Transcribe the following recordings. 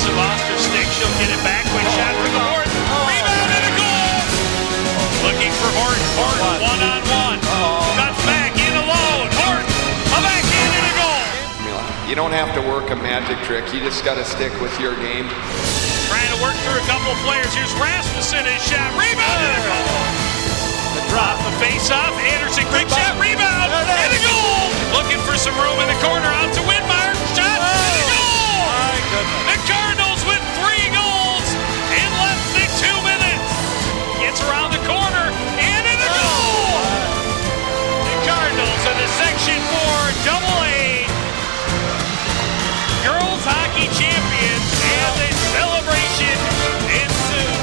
Aggressive Oster stick. She'll get it back. Quick shot for the Horton. Rebound and a goal. Looking for Horton. Horton one-on-one. Cuts back in alone. Horton. A backhand and a goal. You don't have to work a magic trick. You just got to stick with your game. Trying to work through a couple of players. Here's Rasmussen. His shot. Rebound and a goal. The drop. The face-off. Anderson. Quick shot. Rebound and a goal. Looking for some room in the corner. Out to Whitmire. Shot and a goal. My goodness. The Cardinals with 3 goals in less than 2 minutes. Gets around the corner and in the goal. The Cardinals are the Section 4 AA girls hockey champions, and the celebration ensues.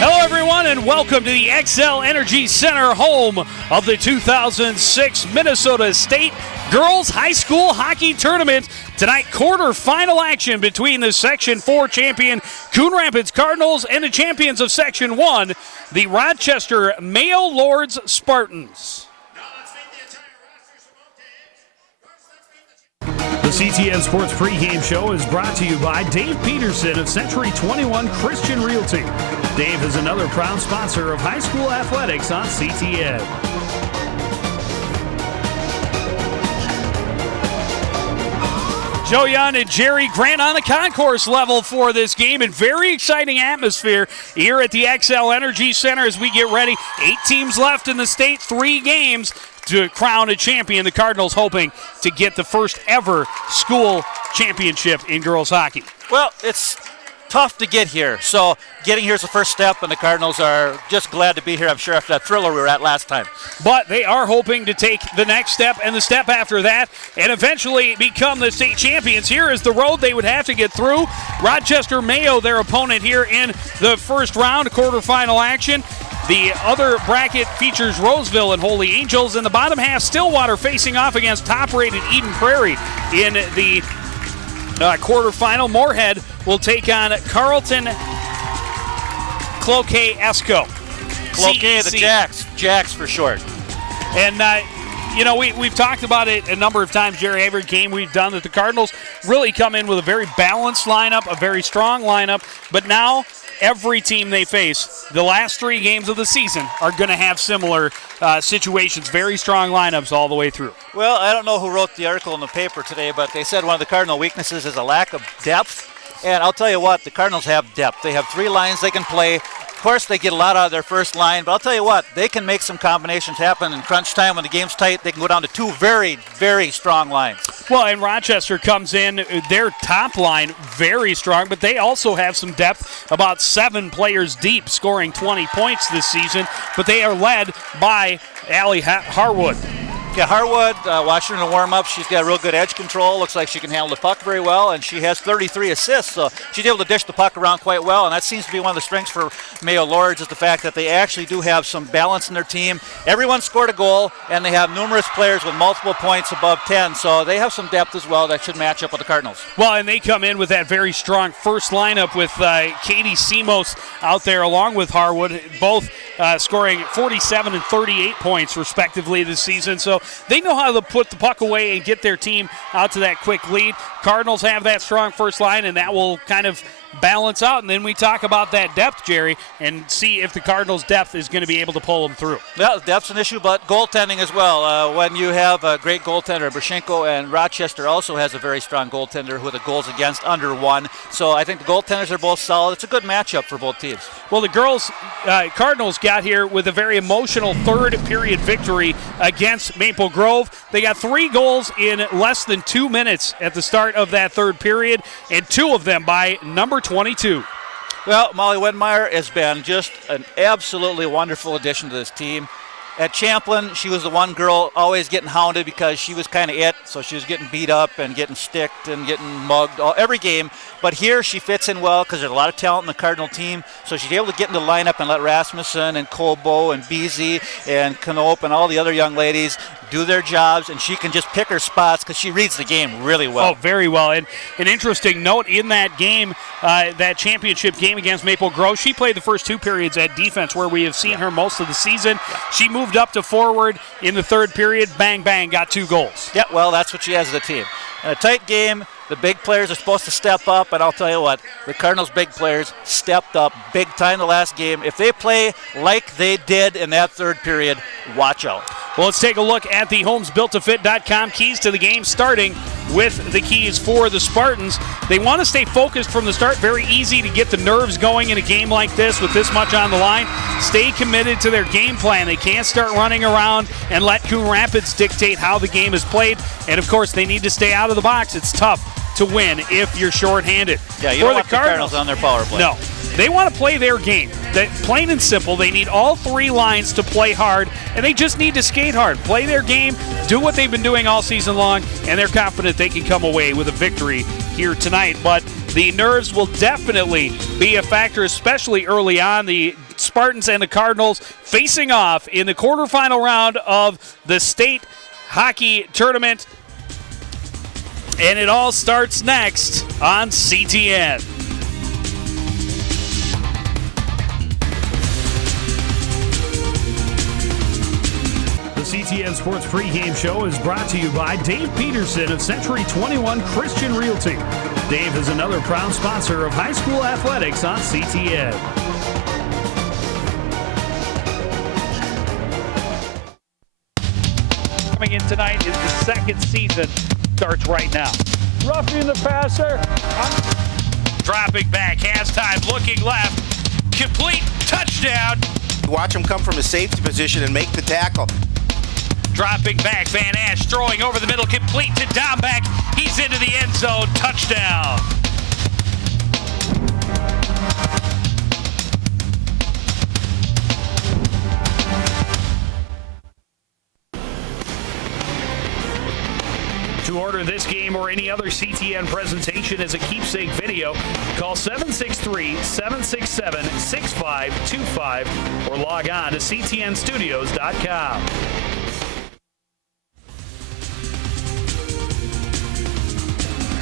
Hello, everyone, and welcome to the XL Energy Center, home of the 2006 Minnesota State Girls High School Hockey Tournament. Tonight, quarterfinal action between the Section 4 champion Coon Rapids Cardinals and the champions of Section 1, the Rochester Mayo Lords Spartans. The CTN Sports pregame show is brought to you by Dave Peterson of Century 21 Christian Realty. Dave is another proud sponsor of high school athletics on CTN. Joe Young and Jerry Grant on the concourse level for this game, and very exciting atmosphere here at the XL Energy Center as we get ready. 8 teams left in the state, 3 games to crown a champion. The Cardinals hoping to get the first ever school championship in girls hockey. Well, it's tough to get here, so getting here is the first step, and the Cardinals are just glad to be here, I'm sure, after that thriller we were at last time. But they are hoping to take the next step and the step after that and eventually become the state champions. Here is the road they would have to get through. Rochester Mayo, their opponent here in the first round, quarterfinal action. The other bracket features Roseville and Holy Angels. In the bottom half, Stillwater facing off against top-rated Eden Prairie. In the quarterfinal, Moorhead will take on Carlton Cloquet Esco. Cloquet, the Jacks for short. And, we've talked about it a number of times, Jerry, every game we've done, that the Cardinals really come in with a very balanced lineup, a very strong lineup, but now every team they face, the last 3 games of the season, are going to have similar situations, very strong lineups all the way through. Well, I don't know who wrote the article in the paper today, but they said one of the Cardinal weaknesses is a lack of depth. And I'll tell you what, the Cardinals have depth. They have 3 lines they can play. Of course, they get a lot out of their first line, but I'll tell you what, they can make some combinations happen in crunch time when the game's tight. They can go down to 2 very, very strong lines. Well, and Rochester comes in, their top line very strong, but they also have some depth, about 7 players deep, scoring 20 points this season, but they are led by Allie Harwood. Yeah, Harwood, watching her in the warm-up, she's got real good edge control. Looks like she can handle the puck very well, and she has 33 assists, so she's able to dish the puck around quite well, and that seems to be one of the strengths for Mayo Lords, is the fact that they actually do have some balance in their team. Everyone scored a goal, and they have numerous players with multiple points above 10, so they have some depth as well that should match up with the Cardinals. Well, and they come in with that very strong first lineup with Katie Simos out there along with Harwood, both scoring 47 and 38 points respectively this season, so they know how to put the puck away and get their team out to that quick lead. Cardinals have that strong first line, and that will kind of balance out. And then we talk about that depth, Jerry, and see if the Cardinals' depth is going to be able to pull them through. Yeah, depth's an issue, but goaltending as well. When you have a great goaltender, Brashenko, and Rochester also has a very strong goaltender with a goals against under 1. So I think the goaltenders are both solid. It's a good matchup for both teams. Well, the Cardinals got here with a very emotional third-period victory against Maple Grove. They got 3 goals in less than 2 minutes at the start of that third period, and 2 of them by number 22. Well, Molly Wedmeyer has been just an absolutely wonderful addition to this team. At Champlin, she was the one girl always getting hounded because she was kind of it, so she was getting beat up and getting sticked and getting mugged every game. But here she fits in well because there's a lot of talent in the Cardinal team, so she's able to get in the lineup and let Rasmussen and Colbo and Beasy and Knope and all the other young ladies do their jobs, and she can just pick her spots because she reads the game really well. Oh, very well. And an interesting note in that game, that championship game against Maple Grove, she played the first 2 periods at defense where we have seen her most of the season. She moved up to forward in the third period, bang, bang, got 2 goals. Yeah, well, that's what she has as a team. In a tight game, the big players are supposed to step up, and I'll tell you what, the Cardinals' big players stepped up big time the last game. If they play like they did in that third period, watch out. Well, let's take a look at the homesbuilttofit.com keys to the game, starting with the keys for the Spartans. They want to stay focused from the start. Very easy to get the nerves going in a game like this with this much on the line. Stay committed to their game plan. They can't start running around and let Coon Rapids dictate how the game is played. And, of course, they need to stay out of the box. It's tough to win if you're shorthanded. Yeah, you don't want the Cardinals on their power play. No. They want to play their game. Plain and simple, they need all 3 lines to play hard, and they just need to skate hard. Play their game, do what they've been doing all season long, and they're confident they can come away with a victory here tonight. But the nerves will definitely be a factor, especially early on. The Spartans and the Cardinals facing off in the quarterfinal round of the state hockey tournament. And it all starts next on CTN. The CTN Sports pregame show is brought to you by Dave Peterson of Century 21 Christian Realty. Dave is another proud sponsor of high school athletics on CTN. Coming in tonight is the second season. Starts right now. Roughing the passer. Dropping back, has time, looking left. Complete touchdown. Watch him come from a safety position and make the tackle. Dropping back, Van Ash throwing over the middle, complete to Dombeck. He's into the end zone, touchdown. To order this game or any other CTN presentation as a keepsake video, call 763-767-6525 or log on to ctnstudios.com.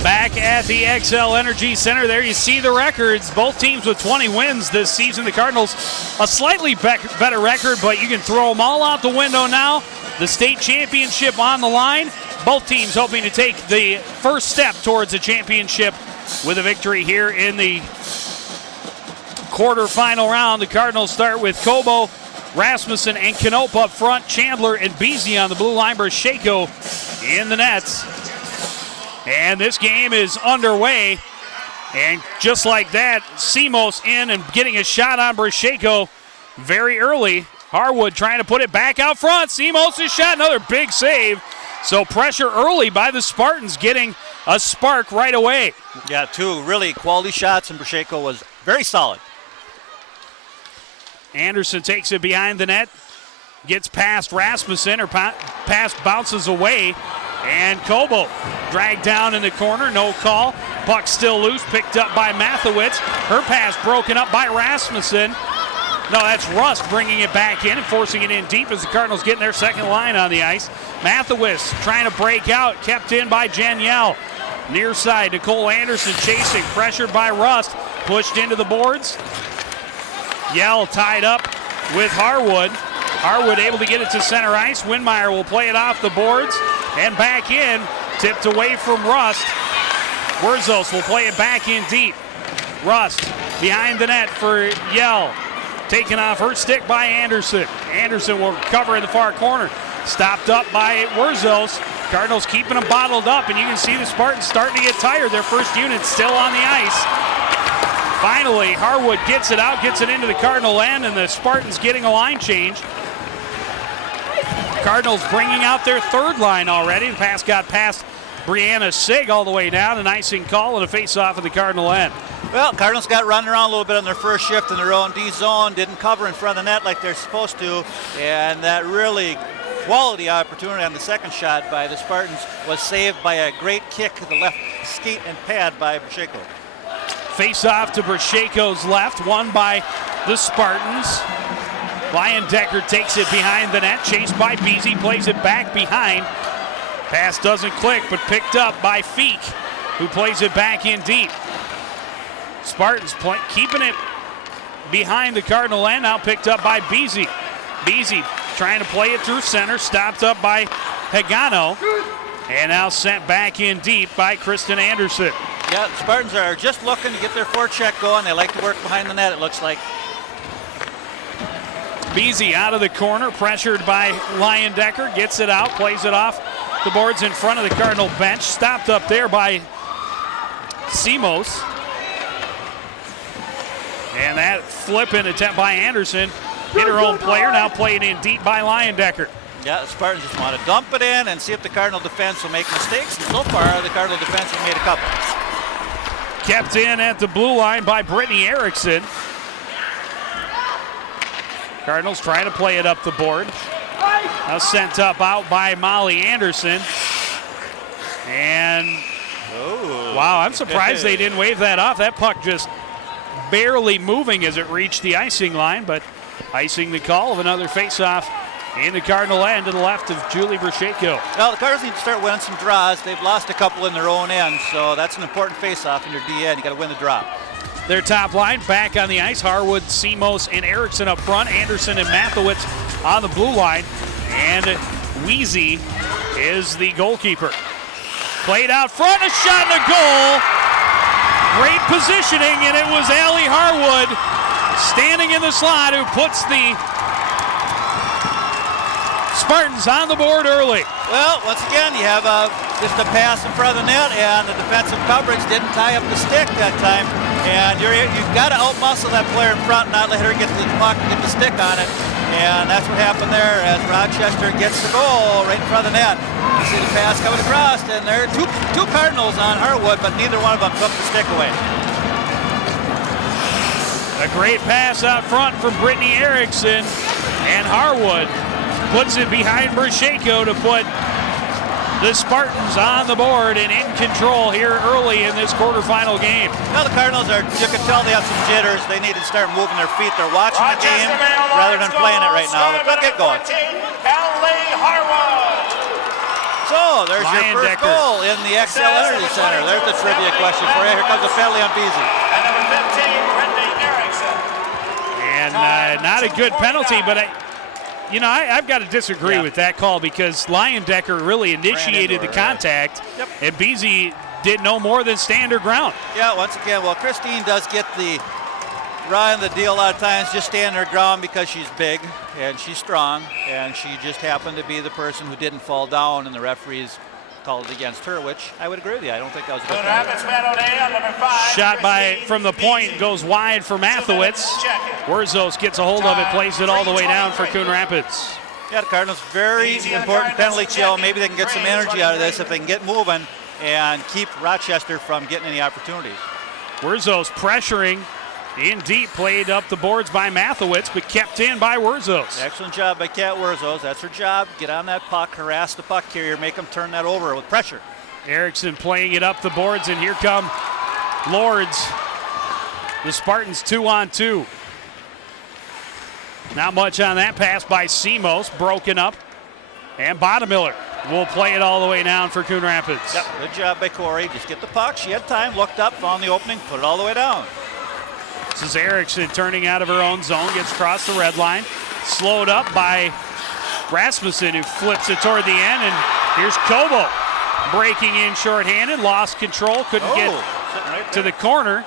Back at the XL Energy Center, there you see the records. Both teams with 20 wins this season. The Cardinals, a slightly better record, but you can throw them all out the window now. The state championship on the line. Both teams hoping to take the first step towards a championship with a victory here in the quarterfinal round. The Cardinals start with Kobo, Rasmussen, and Knope up front. Chandler and Beasy on the blue line. Brashenko in the nets. And this game is underway. And just like that, Simos in and getting a shot on Brashenko very early. Harwood trying to put it back out front. Simos' shot, another big save. So pressure early by the Spartans, getting a spark right away. Yeah, 2 really quality shots, and Brashenko was very solid. Anderson takes it behind the net, gets past Rasmussen, or pass bounces away, and Kobo dragged down in the corner, no call. Puck still loose, picked up by Mathewitz. Her pass broken up by Rasmussen. No, that's Rust bringing it back in and forcing it in deep as the Cardinals getting their second line on the ice. Mathewitz trying to break out, kept in by Janielle. Near side, Nicole Anderson chasing, pressured by Rust, pushed into the boards. Yell tied up with Harwood. Harwood able to get it to center ice. Winmeyer will play it off the boards and back in, tipped away from Rust. Wurzos will play it back in deep. Rust behind the net for Yell. Taken off her stick by Anderson. Anderson will recover in the far corner. Stopped up by Wurzos. Cardinals keeping them bottled up, and you can see the Spartans starting to get tired. Their first unit still on the ice. Finally, Harwood gets it out, gets it into the Cardinal end, and the Spartans getting a line change. Cardinals bringing out their third line already. The pass got past Brianna Sig all the way down. An icing call and a face-off at the Cardinal end. Well, Cardinals got running around a little bit on their first shift in their own D zone. Didn't cover in front of the net like they're supposed to. And that really quality opportunity on the second shot by the Spartans was saved by a great kick to the left skate and pad by Brasheko. Face-off to Brasheko's left, won by the Spartans. Leyendecker takes it behind the net, chased by Beasy, plays it back behind. Pass doesn't click, but picked up by Feek, who plays it back in deep. Spartans keeping it behind the Cardinal end, now picked up by Beasy. Beasy trying to play it through center, stopped up by Hagano, and now sent back in deep by Kristen Anderson. Yeah, the Spartans are just looking to get their forecheck going. They like to work behind the net, it looks like. Beasy out of the corner, pressured by Leyendecker, gets it out, plays it off the boards in front of the Cardinal bench. Stopped up there by Simos. And that flipping attempt by Anderson hit her own player, now played in deep by Leyendecker. Yeah, the Spartans just want to dump it in and see if the Cardinal defense will make mistakes. And so far, the Cardinal defense has made a couple. Kept in at the blue line by Brittany Erickson. Cardinals trying to play it up the board. Now sent up out by Molly Anderson. And, wow, I'm surprised they didn't wave that off. That puck just barely moving as it reached the icing line, but icing the call of another face-off in the Cardinal end to the left of Julie Brasheko. Well, the Cardinals need to start winning some draws. They've lost a couple in their own end, so that's an important face-off in your DN. You got to win the draw. Their top line back on the ice. Harwood, Simos, and Erickson up front. Anderson and Mathowitz on the blue line. And Wheezy is the goalkeeper. Played out front, a shot and a goal. Great positioning, and it was Allie Harwood standing in the slot who puts the Spartans on the board early. Well, once again, you have just a pass in front of the net, and the defensive coverage didn't tie up the stick that time. And you've got to outmuscle that player in front, not let her get the puck and get the stick on it. And that's what happened there as Rochester gets the goal right in front of the net. You see the pass coming across, and there are two Cardinals on Harwood, but neither one of them took the stick away. A great pass out front from Brittany Erickson, and Harwood puts it behind Brasheko to put the Spartans on the board and in control here early in this quarterfinal game. Now the Cardinals you can tell they have some jitters. They need to start moving their feet. They're watching the game rather than playing it right now. They'll get going. So there's your first goal in the XL Energy Center. There's the trivia question for you. Here comes a penalty on Beasy. And number 15, Brittany Erickson. And not a good penalty, but I've got to disagree with that call because Leyendecker really initiated the contact, and Beasy did no more than stand her ground. Yeah, once again, well, Christine does get the run the deal a lot of times, just stand her ground because she's big and she's strong, and she just happened to be the person who didn't fall down, and the referees called it against her, which I would agree with you. I don't think that was a good penalty. Shot from the point goes wide for Mathowitz. Wurzos gets a hold of it, plays it all the way down for Coon Rapids. Yeah, the Cardinals, very important penalty kill. Maybe they can get some energy out of this if they can get moving and keep Rochester from getting any opportunities. Wurzos pressuring in deep, played up the boards by Mathowitz, but kept in by Wurzos. Excellent job by Kat Wurzos. That's her job. Get on that puck, harass the puck carrier, make them turn that over with pressure. Erickson playing it up the boards, and here come Lords. The Spartans 2-on-2. Not much on that pass by Simos, broken up. And Bottomiller will play it all the way down for Coon Rapids. Yep, good job by Corey. Just get the puck. She had time, looked up, found the opening, put it all the way down. This is Erickson turning out of her own zone, gets across the red line. Slowed up by Rasmussen, who flips it toward the end, and here's Kobo breaking in shorthanded, lost control, couldn't get to the corner.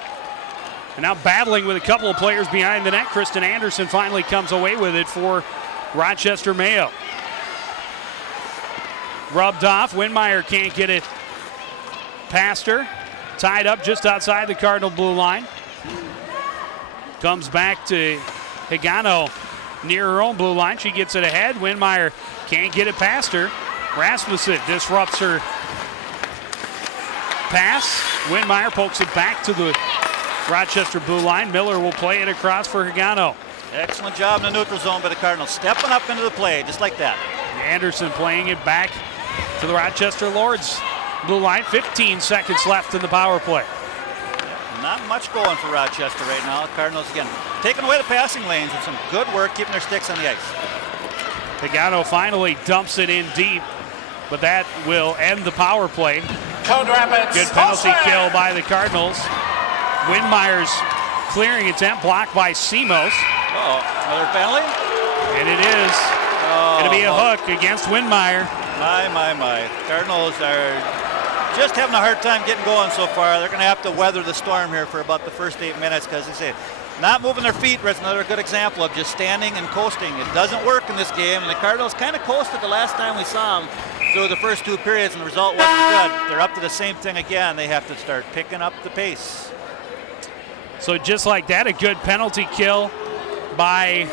And now battling with a couple of players behind the net. Kristen Anderson finally comes away with it for Rochester Mayo. Rubbed off. Winmeyer can't get it past her. Tied up just outside the Cardinal blue line. Comes back to Higano near her own blue line. She gets it ahead. Winmeyer can't get it past her. Rasmussen disrupts her pass. Winmeyer pokes it back to the Rochester blue line. Miller will play it across for Higano. Excellent job in the neutral zone by the Cardinals. Stepping up into the play, just like that. Anderson playing it back to the Rochester Lords blue line. 15 seconds left in the power play. Not much going for Rochester right now. Cardinals, again, taking away the passing lanes and some good work keeping their sticks on the ice. Higano finally dumps it in deep, but that will end the power play. Code Rapids. Good penalty kill by the Cardinals. Winmeyer's clearing attempt blocked by Simos. Another penalty? And it is going to be a hook against Winmeyer. My. Cardinals are just having a hard time getting going so far. They're going to have to weather the storm here for about the first 8 minutes because they say not moving their feet is another good example of just standing and coasting. It doesn't work in this game, and the Cardinals kind of coasted the last time we saw them through the first 2 periods, and the result wasn't good. They're up to the same thing again. They have to start picking up the pace. So just like that, a good penalty kill by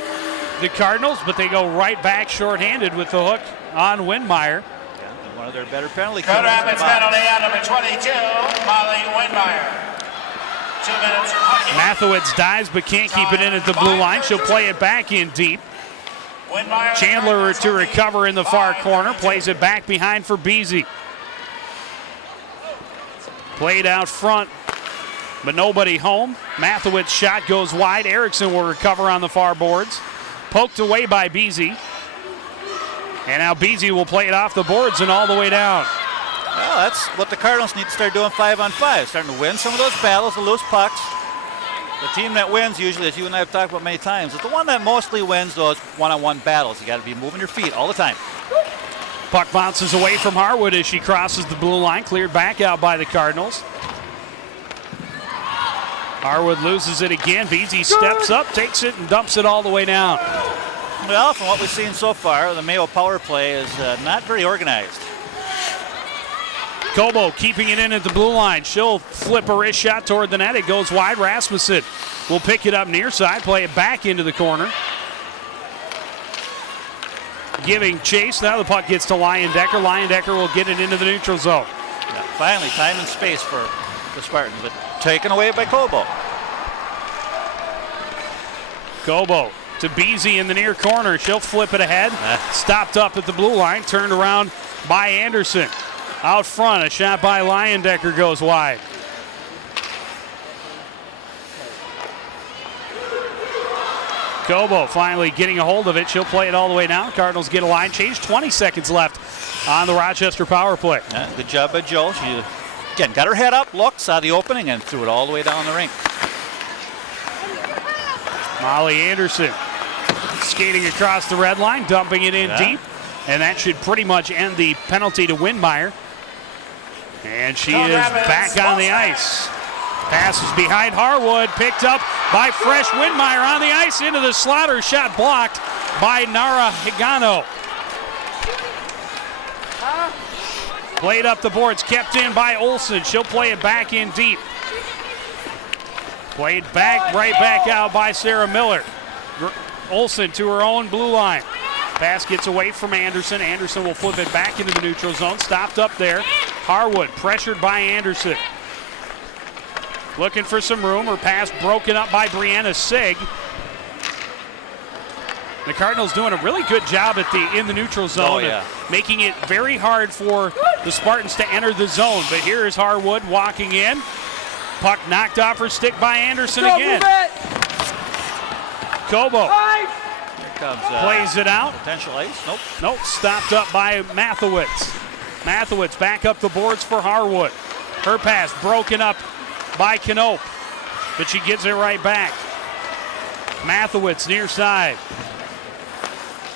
the Cardinals, but they go right back shorthanded with the hook on Winmeyer. Yeah, one of their better penalty kills. Code Rapids penalty on number 22, Molly Winmeyer. 2 minutes. Mathewitz dives but can't keep it in at the blue line. She'll play it back in deep. Chandler to recover in the far corner. Plays it back behind for Beasy. Played out front, but nobody home. Mathewitz shot goes wide. Erickson will recover on the far boards. Poked away by Beasy. And now Beasy will play it off the boards and all the way down. Well, that's what the Cardinals need to start doing 5-on-5. Starting to win some of those battles, the loose pucks. The team that wins usually, as you and I have talked about many times, is the one that mostly wins those one-on-one battles. You got to be moving your feet all the time. Puck bounces away from Harwood as she crosses the blue line. Cleared back out by the Cardinals. Harwood loses it again. Beasy steps up, takes it, and dumps it all the way down. Well, from what we've seen so far, the Mayo power play is not very organized. Kobo keeping it in at the blue line. She'll flip a wrist shot toward the net. It goes wide. Rasmussen will pick it up near side, play it back into the corner. Giving chase. Now the puck gets to Leyendecker. Leyendecker will get it into the neutral zone. Yeah, finally, time and space for the Spartans, but taken away by Kobo. Kobo to Beasy in the near corner. She'll flip it ahead. Stopped up at the blue line. Turned around by Anderson. Out front, a shot by Leyendecker goes wide. Kobo finally getting a hold of it. She'll play it all the way down. Cardinals get a line change. 20 seconds left on the Rochester power play. Yeah, good job by Joe. She, again, got her head up, looked, saw the opening, and threw it all the way down the rink. Molly Anderson skating across the red line, dumping it in deep. And that should pretty much end the penalty to Winmeyer. And she is back on the ice. Passes behind Harwood, picked up by fresh Winmeyer on the ice into the slot. Her shot blocked by Nara Higano. Played up the boards, kept in by Olsen. She'll play it back in deep. Played back, right back out by Sarah Miller. Olsen to her own blue line. Pass gets away from Anderson. Anderson will flip it back into the neutral zone. Stopped up there. Harwood pressured by Anderson. Looking for some room. Her pass broken up by Brianna Sig. The Cardinals doing a really good job in the neutral zone, making it very hard for the Spartans to enter the zone. But here is Harwood walking in. Puck knocked off her stick by Anderson again. Kobo plays it out. Potential ace. Nope. Stopped up by Mathewitz. Mathewitz back up the boards for Harwood. Her pass broken up by Knope, but she gets it right back. Mathewitz near side.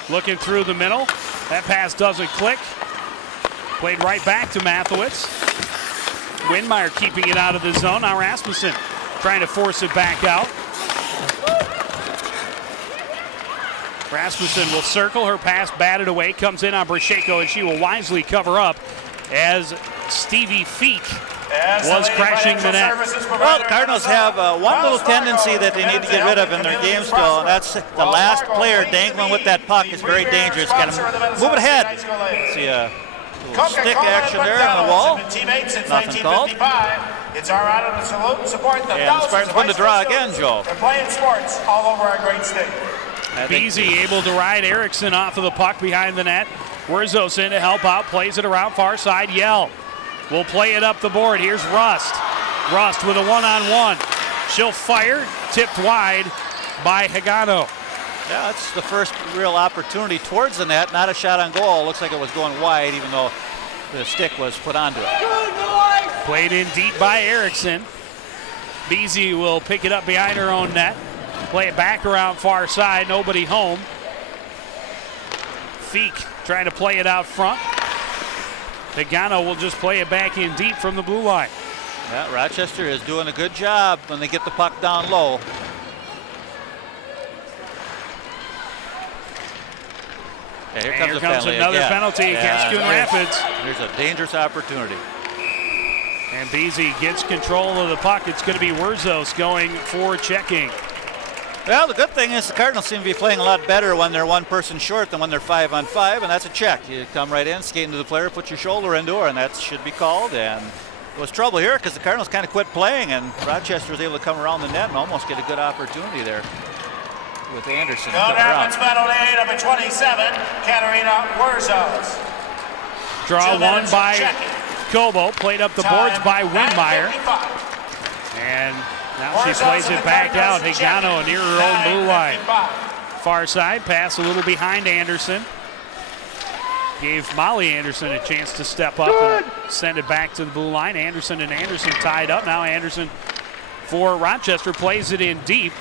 Looking through the middle. That pass doesn't click. Played right back to Mathewitz. Winmeyer keeping it out of the zone. Now Rasmussen trying to force it back out. Rasmussen will circle. Her pass batted away. Comes in on Brasheko, and she will wisely cover up as Stevie Feek was crashing the net. Well, the Cardinals have one little tendency that they need to get rid of in their game still, and that's the last player dangling with that puck is very dangerous. Got to move it ahead. See a little stick action there on the wall. Nothing called. It's our honor to salute and support the and the Spartans win the draw again, Joe. They're playing sports all over our great state. Beasy able to ride Erickson off of the puck behind the net. Wurzos in to help out, plays it around far side. Yell will play it up the board. Here's Rust. Rust with a one-on-one. She'll fire, tipped wide by Hagano. Yeah, that's the first real opportunity towards the net. Not a shot on goal. Looks like it was going wide, even though the stick was put onto it. Played in deep by Erickson. Beasy will pick it up behind her own net. Play it back around far side. Nobody home. Feek trying to play it out front. Hagano will just play it back in deep from the blue line. Yeah, Rochester is doing a good job when they get the puck down low. Yeah, here comes another penalty against Coon Rapids. Here's a dangerous opportunity. And Beasy gets control of the puck. It's going to be Wurzos going for checking. Well, the good thing is the Cardinals seem to be playing a lot better when they're one person short than when they're 5-on-5, and that's a check. You come right in, skate into the player, put your shoulder into her, and that should be called. And there was trouble here because the Cardinals kind of quit playing, and Rochester was able to come around the net and almost get a good opportunity there with Anderson. Coon Rapids penalty, number 27, Katarina Wurzos. Draw one by Kobo, played up the boards by Windmeyer. And now she plays it back out. Hagano near her own blue line. Far side, pass a little behind Anderson. Gave Molly Anderson a chance to step up and send it back to the blue line. Anderson and Anderson tied up. Now Anderson for Rochester plays it in deep.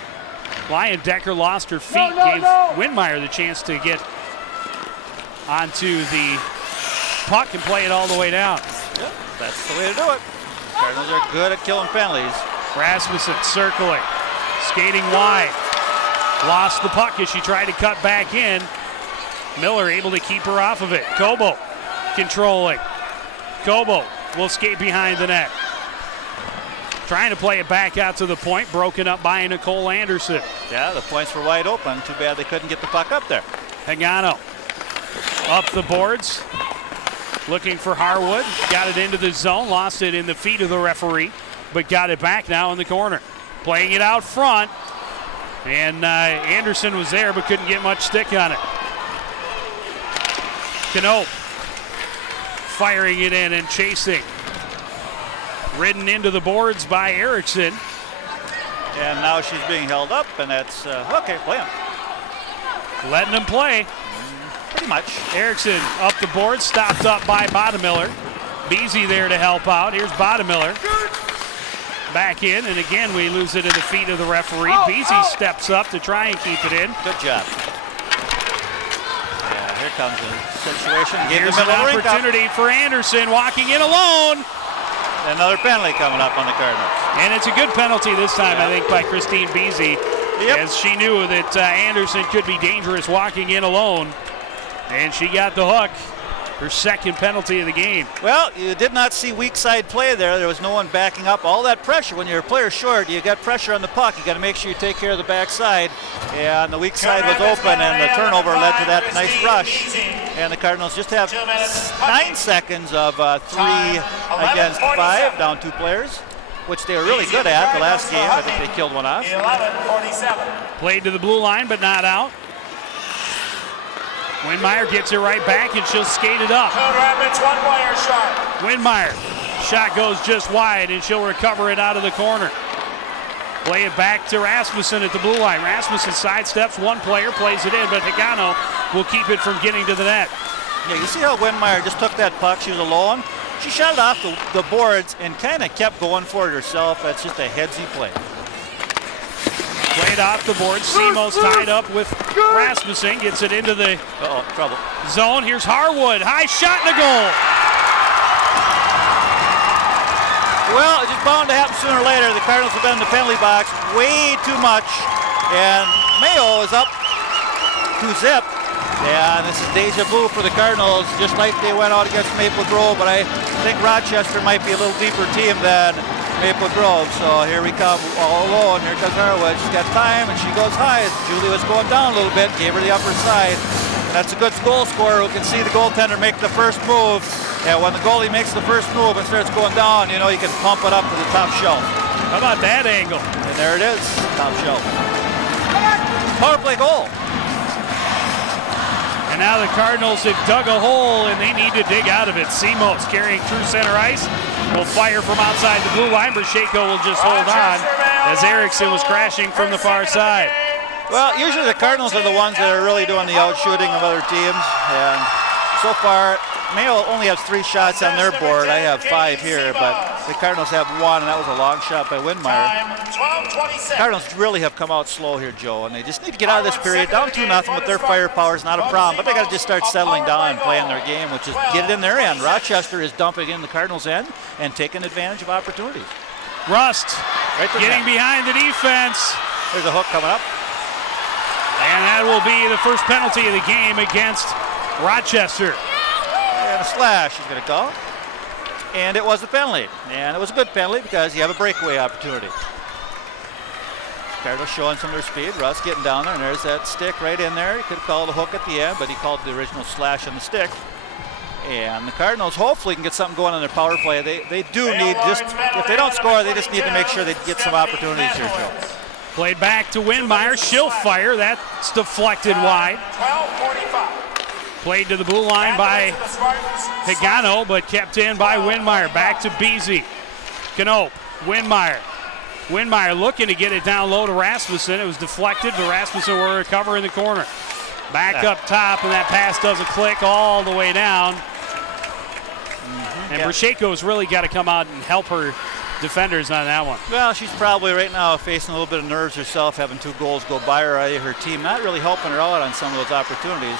Lyon Decker lost her feet, gave Windmeyer the chance to get onto the puck and play it all the way down. Yep, that's the way to do it. Cardinals are good at killing penalties. Rasmussen circling, skating wide. Lost the puck as she tried to cut back in. Miller able to keep her off of it. Kobo controlling. Kobo will skate behind the net. Trying to play it back out to the point, broken up by Nicole Anderson. Yeah, the points were wide open. Too bad they couldn't get the puck up there. Hagano up the boards, looking for Harwood. Got it into the zone, lost it in the feet of the referee, but got it back now in the corner. Playing it out front, and Anderson was there but couldn't get much stick on it. Knope firing it in and chasing. Ridden into the boards by Erickson. And now she's being held up, and that's okay, play him. Letting him play. Pretty much. Erickson up the board, stopped up by Bodemiller. Beasy there to help out. Here's Bodemiller. Back in, and again we lose it in the feet of the referee. Beasy steps up to try and keep it in. Good job. Yeah, here comes a situation. Here's an opportunity for Anderson walking in alone. Another penalty coming up on the Cardinals. And it's a good penalty this time, I think, by Christine Beasy, as she knew that Anderson could be dangerous walking in alone. And she got the hook. Her second penalty of the game. Well, you did not see weak side play there. There was no one backing up. All that pressure, when you're a player short, you got pressure on the puck. You got to make sure you take care of the backside. And the weak side was open, and the turnover led to that nice rush. And the Cardinals just have 9 seconds of 3 against 5, down 2 players, which they were really good at the last game. I think they killed one off. 11:47. Played to the blue line, but not out. Windmeyer gets it right back, and she'll skate it up. Coon Rapids, 1 player shot. Windmeyer, shot goes just wide, and she'll recover it out of the corner. Play it back to Rasmussen at the blue line. Rasmussen sidesteps, 1 player, plays it in, but Hagano will keep it from getting to the net. Yeah, you see how Windmeyer just took that puck. She was alone. She shot it off the boards and kind of kept going for it herself. That's just a headsy play. Played off the board. Simos tied up with Rasmussen. Gets it into the trouble zone. Here's Harwood. High shot and a goal. Well, it's just bound to happen sooner or later. The Cardinals have been in the penalty box way too much, and Mayo is up 2-0. Yeah, and this is deja vu for the Cardinals, just like they went out against Maple Grove, but I think Rochester might be a little deeper team than Maple Grove. So here we come all alone. Here comes Harwood. She's got time, and she goes high. Julie was going down a little bit, gave her the upper side. And that's a good goal scorer who can see the goaltender make the first move. And when the goalie makes the first move and starts going down, you know, you can pump it up to the top shelf. How about that angle? And there it is, top shelf. Power play goal. And now the Cardinals have dug a hole and they need to dig out of it. Simos carrying through center ice. Will fire from outside the blue line. Brasheko will just hold on as Erickson was crashing from the far side. Well, usually the Cardinals are the ones that are really doing the out-shooting of other teams. And so far, Mayo only has 3 shots on their board. I have 5 here, but the Cardinals have 1, and that was a long shot by Windmeyer. Cardinals really have come out slow here, Joe, and they just need to get out of this period. Down 2-0 with their firepower is not a problem, but they got to just start settling down and playing their game, which is get it in their end. Rochester is dumping in the Cardinals' end and taking advantage of opportunities. Rust getting behind the defense. There's a hook coming up. And that will be the first penalty of the game against Rochester. And a slash is going to go. And it was a penalty. And it was a good penalty because you have a breakaway opportunity. Cardinals showing some of their speed. Russ getting down there, and there's that stick right in there. He could have called a hook at the end, but he called the original slash on the stick. And the Cardinals hopefully can get something going on their power play. They do need, just if they don't score, they just need to make sure they get some opportunities here, Joe. Played back to Windmeyer. She'll fire. That's deflected wide. 12:45. Played to the blue line by Higano, but kept in by Windmeyer. Back to Beasy. Knope. Windmeyer. Windmeyer looking to get it down low to Rasmussen. It was deflected, but Rasmussen will recover in the corner. Back up top, and that pass doesn't click all the way down. And Brasheko's really got to come out and help her defenders on that one. Well, she's probably right now facing a little bit of nerves herself, having 2 goals go by her. Her team not really helping her out on some of those opportunities.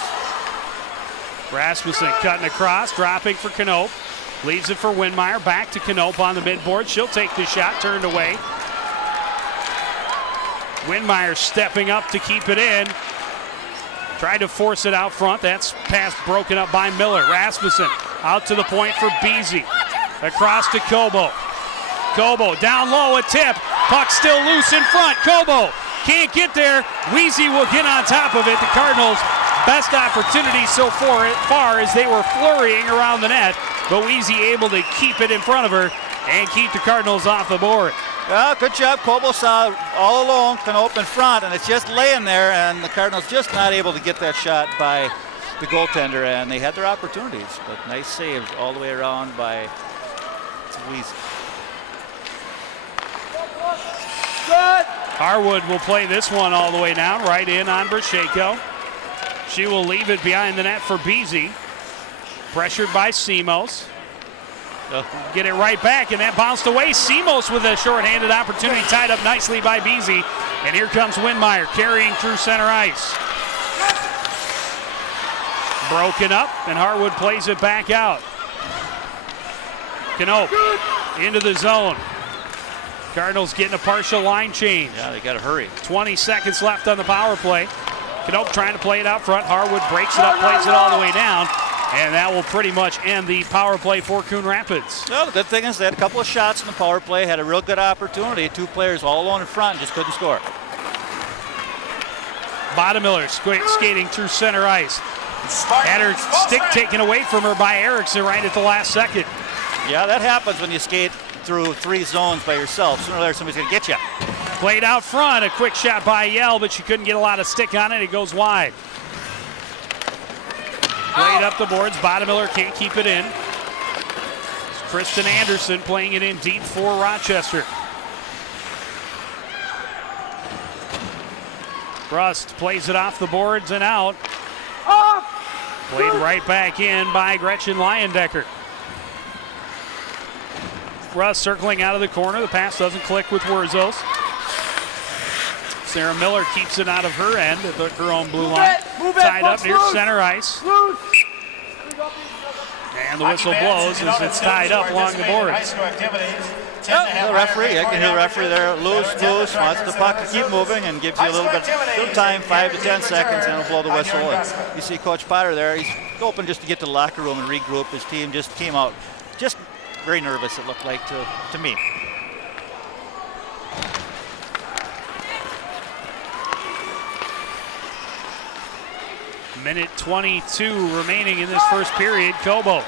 Rasmussen cutting across, dropping for Knope. Leaves it for Windmeyer. Back to Knope on the midboard. She'll take the shot, turned away. Windmeyer stepping up to keep it in. Tried to force it out front. That's pass broken up by Miller. Rasmussen out to the point for Beasy. Across to Kobo. Kobo down low, a tip. Puck still loose in front. Kobo can't get there. Weezy will get on top of it. The Cardinals' best opportunity so far as they were flurrying around the net, but Weezy able to keep it in front of her and keep the Cardinals off the board. Well, good job. Kobo saw all alone, Knope in front, and it's just laying there, and the Cardinals just not able to get that shot by the goaltender, and they had their opportunities, but nice saves all the way around by Weezy. Harwood will play this one all the way down, right in on Brasheko. She will leave it behind the net for Beasy. Pressured by Simos. Get it right back, and that bounced away. Simos with a shorthanded opportunity, tied up nicely by Beasy. And here comes Windmeyer carrying through center ice. Broken up, and Harwood plays it back out. Knope into the zone. Cardinals getting a partial line change. Yeah, they got to hurry. 20 seconds left on the power play. Knope trying to play it out front. Harwood breaks it up, plays it all the way down. And that will pretty much end the power play for Coon Rapids. Well, the good thing is they had a couple of shots in the power play, had a real good opportunity. 2 players all alone in front, just couldn't score. Bottomiller skating through center ice. Had her stick taken away from her by Erickson right at the last second. Yeah, that happens when you skate through 3 zones by yourself. Sooner or later, somebody's going to get you. Played out front, a quick shot by Yell, but she couldn't get a lot of stick on it. It goes wide. Played up the boards. Bottomiller can't keep it in. It's Kristen Anderson playing it in deep for Rochester. Rust plays it off the boards and out. Played right back in by Gretchen Leyendecker. Rust circling out of the corner. The pass doesn't click with Wurzos. Sarah Miller keeps it out of her end at her own blue line. Tied up near center ice. And the whistle blows as it's tied up along the boards. The referee, I can hear the referee there, loose, wants the puck to keep moving and gives you a little time, 5 to 10 seconds, and he'll blow the whistle. And you see Coach Potter there, he's open just to get to the locker room and regroup. His team just came out just very nervous, it looked like to me. Minute 22 remaining in this first period. Cobo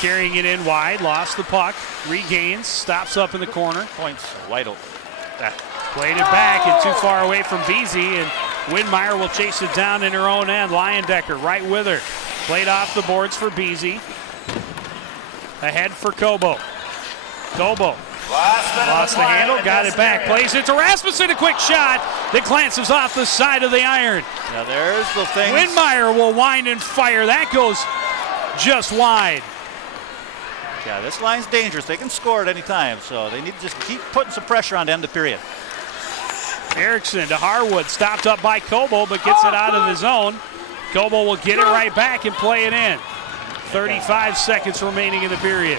carrying it in wide, lost the puck, regains, stops up in the corner. Points wide open. Played it back and too far away from Beasy, and Windmeyer will chase it down in her own end. Leyendecker right with her. Played off the boards for Beasy. Ahead for Cobo. Cobo lost the handle, got it back, plays it to Rasmussen, a quick shot that glances off the side of the iron. Now there's the thing. Windmeyer will wind and fire. That goes just wide. Yeah, this line's dangerous. They can score at any time, so they need to just keep putting some pressure on to end the period. Erickson to Harwood, stopped up by Cobo, but gets it out of the zone. Cobo will get it right back and play it in. 35 seconds remaining in the period.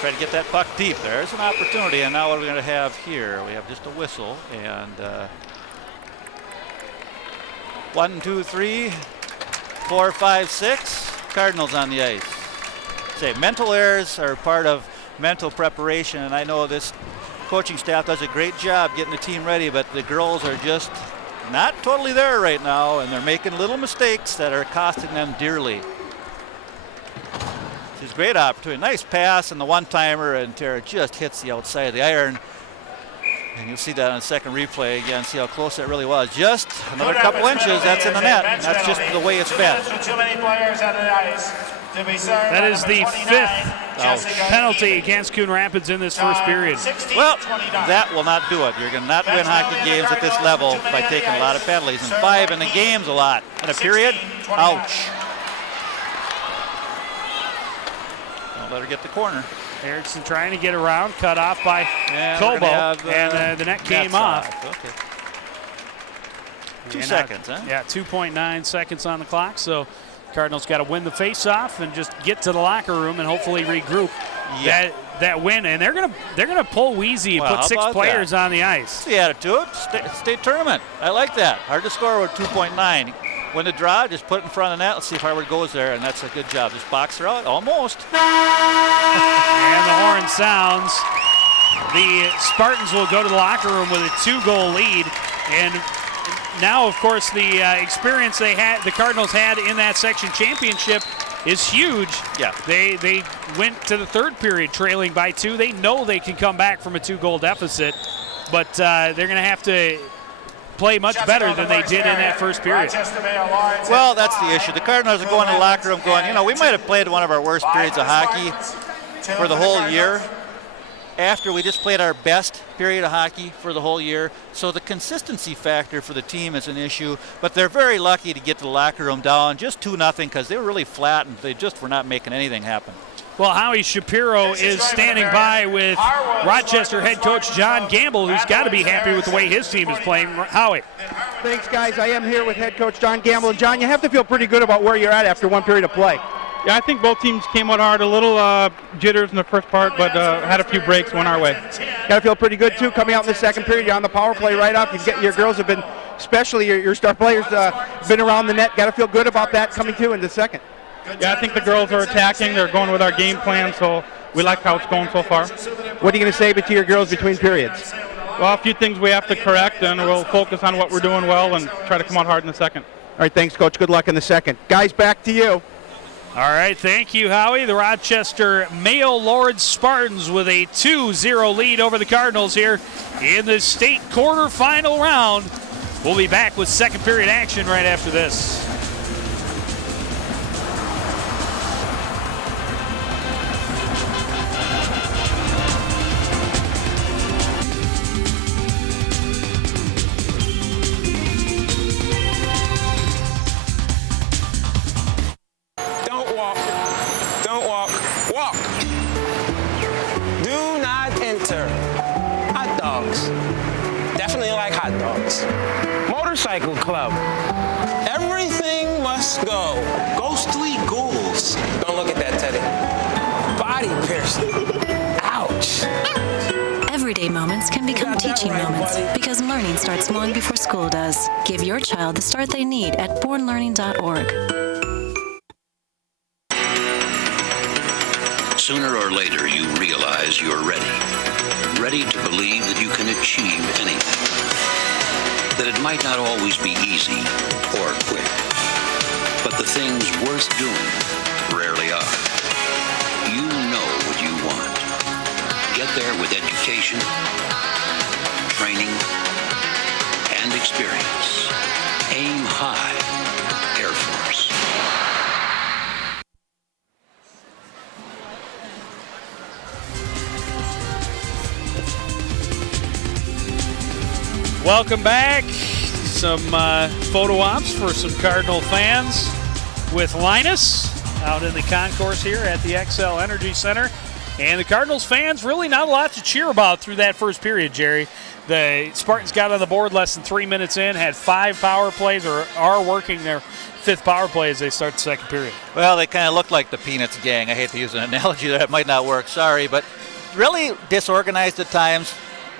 Try to get that puck deep. There's an opportunity, and now what are we going to have here? We have just a whistle, and 1, 2, 3, 4, 5, 6 Cardinals on the ice. Say, mental errors are part of mental preparation, and I know this coaching staff does a great job getting the team ready, but the girls are just not totally there right now, and they're making little mistakes that are costing them dearly. It's a great opportunity. Nice pass and the one-timer, and Tara just hits the outside of the iron. And you'll see that on the second replay again. See how close that really was. Just another couple inches, that's in the net. And that's just the way it's been. That is the 5th penalty against Coon Rapids in this first period. Well, that will not do it. You're going to not win hockey games at this level by taking a lot of penalties. And 5 in the game's a lot. In a period, ouch. Don't let her get the corner. Erickson trying to get around, cut off by Cobo, and the net came off. Okay. 2 seconds, huh? Yeah, 2.9 seconds on the clock, so Cardinals got to win the face-off and just get to the locker room and hopefully regroup that win. And they're gonna pull Wheezy and put 6 players on the ice. That's the attitude. State tournament. I like that. Hard to score with 2.9. Win the draw, just put it in front of the net. Let's see if Harvard goes there, and that's a good job. Just box her out, almost. And the horn sounds. The Spartans will go to the locker room with a 2-goal lead. And now, of course, the experience the Cardinals had in that section championship is huge. Yeah. They went to the third period trailing by 2. They know they can come back from a 2-goal deficit, but they're going to have to play much better than they did in that first period. Well, that's the issue. The Cardinals are going to the locker room going, we might have played one of our worst periods of hockey for the whole year after we just played our best period of hockey for the whole year. So the consistency factor for the team is an issue, but they're very lucky to get to the locker room down just 2-0 because they were really flat and they just were not making anything happen. Well, Howie Shapiro is standing by with Rochester head coach John Gamble, who's got to be happy with the way his team is playing. Howie. Thanks, guys. I am here with head coach John Gamble. And, John, you have to feel pretty good about where you're at after one period of play. Yeah, I think both teams came out hard. A little jitters in the first part, but had a few breaks, went our way. Got to feel pretty good, too, coming out in the second period. You're on the power play right off. Your girls have been, especially your star players, been around the net. Got to feel good about that coming, too, in the second. Yeah, I think the girls are attacking. They're going with our game plan, so we like how it's going so far. What are you going to say to your girls between periods? Well, a few things we have to correct, and we'll focus on what we're doing well and try to come out hard in the second. All right, thanks, Coach. Good luck in the second. Guys, back to you. All right, thank you, Howie. The Rochester Mayo Lords Spartans with a 2-0 lead over the Cardinals here in the state quarterfinal round. We'll be back with second period action right after this. Motorcycle club. Everything must go. Ghostly ghouls. Don't look at that, Teddy. Body piercing. Ouch. Everyday moments can become teaching moments because learning starts long before school does. Give your child the start they need at bornlearning.org. Sooner or later, you realize you're ready. Ready to believe that you can achieve anything. That it might not always be easy or quick. But the things worth doing rarely are. You know what you want. Get there with education, training, and experience. Aim high, Air Force. Welcome back. Some photo ops for some Cardinal fans with Linus out in the concourse here at the XL Energy Center. And the Cardinals fans, really not a lot to cheer about through that first period, Jerry. The Spartans got on the board less than 3 minutes in, had 5 power plays, or are working their 5th power play as they start the second period. Well, they kind of look like the Peanuts gang. I hate to use an analogy that might not work, sorry, but really disorganized at times.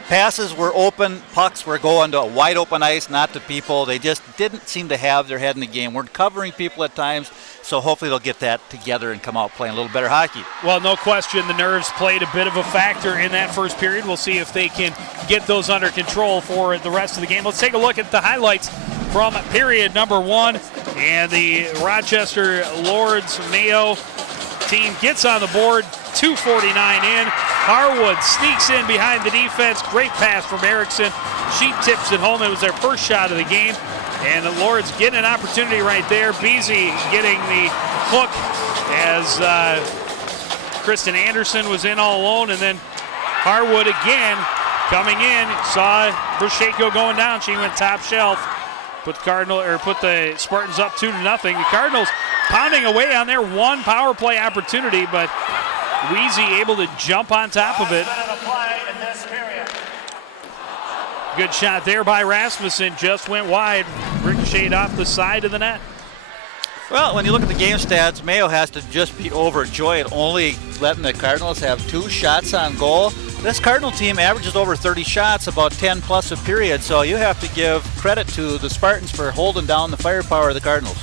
Passes were open, pucks were going to a wide open ice, not to people. They just didn't seem to have their head in the game. We're covering people at times, so hopefully they'll get that together and come out playing a little better hockey. Well, no question, the nerves played a bit of a factor in that first period. We'll see if they can get those under control for the rest of the game. Let's take a look at the highlights from period number 1. And the Rochester Lords Mayo team gets on the board, 2:49 in. Harwood sneaks in behind the defense. Great pass from Erickson. She tips it home. It was their first shot of the game. And the Lords get an opportunity right there. Beasy getting the hook as Kristen Anderson was in all alone. And then Harwood again coming in. Saw Bruscheko going down. She went top shelf. Put the Spartans up 2-0. The Cardinals pounding away on their one power play opportunity, but Weezy able to jump on top of it. Good shot there by Rasmussen, just went wide, ricocheted off the side of the net. Well, when you look at the game stats, Mayo has to just be overjoyed only letting the Cardinals have 2 shots on goal. This Cardinal team averages over 30 shots, about 10 plus a period, so you have to give credit to the Spartans for holding down the firepower of the Cardinals.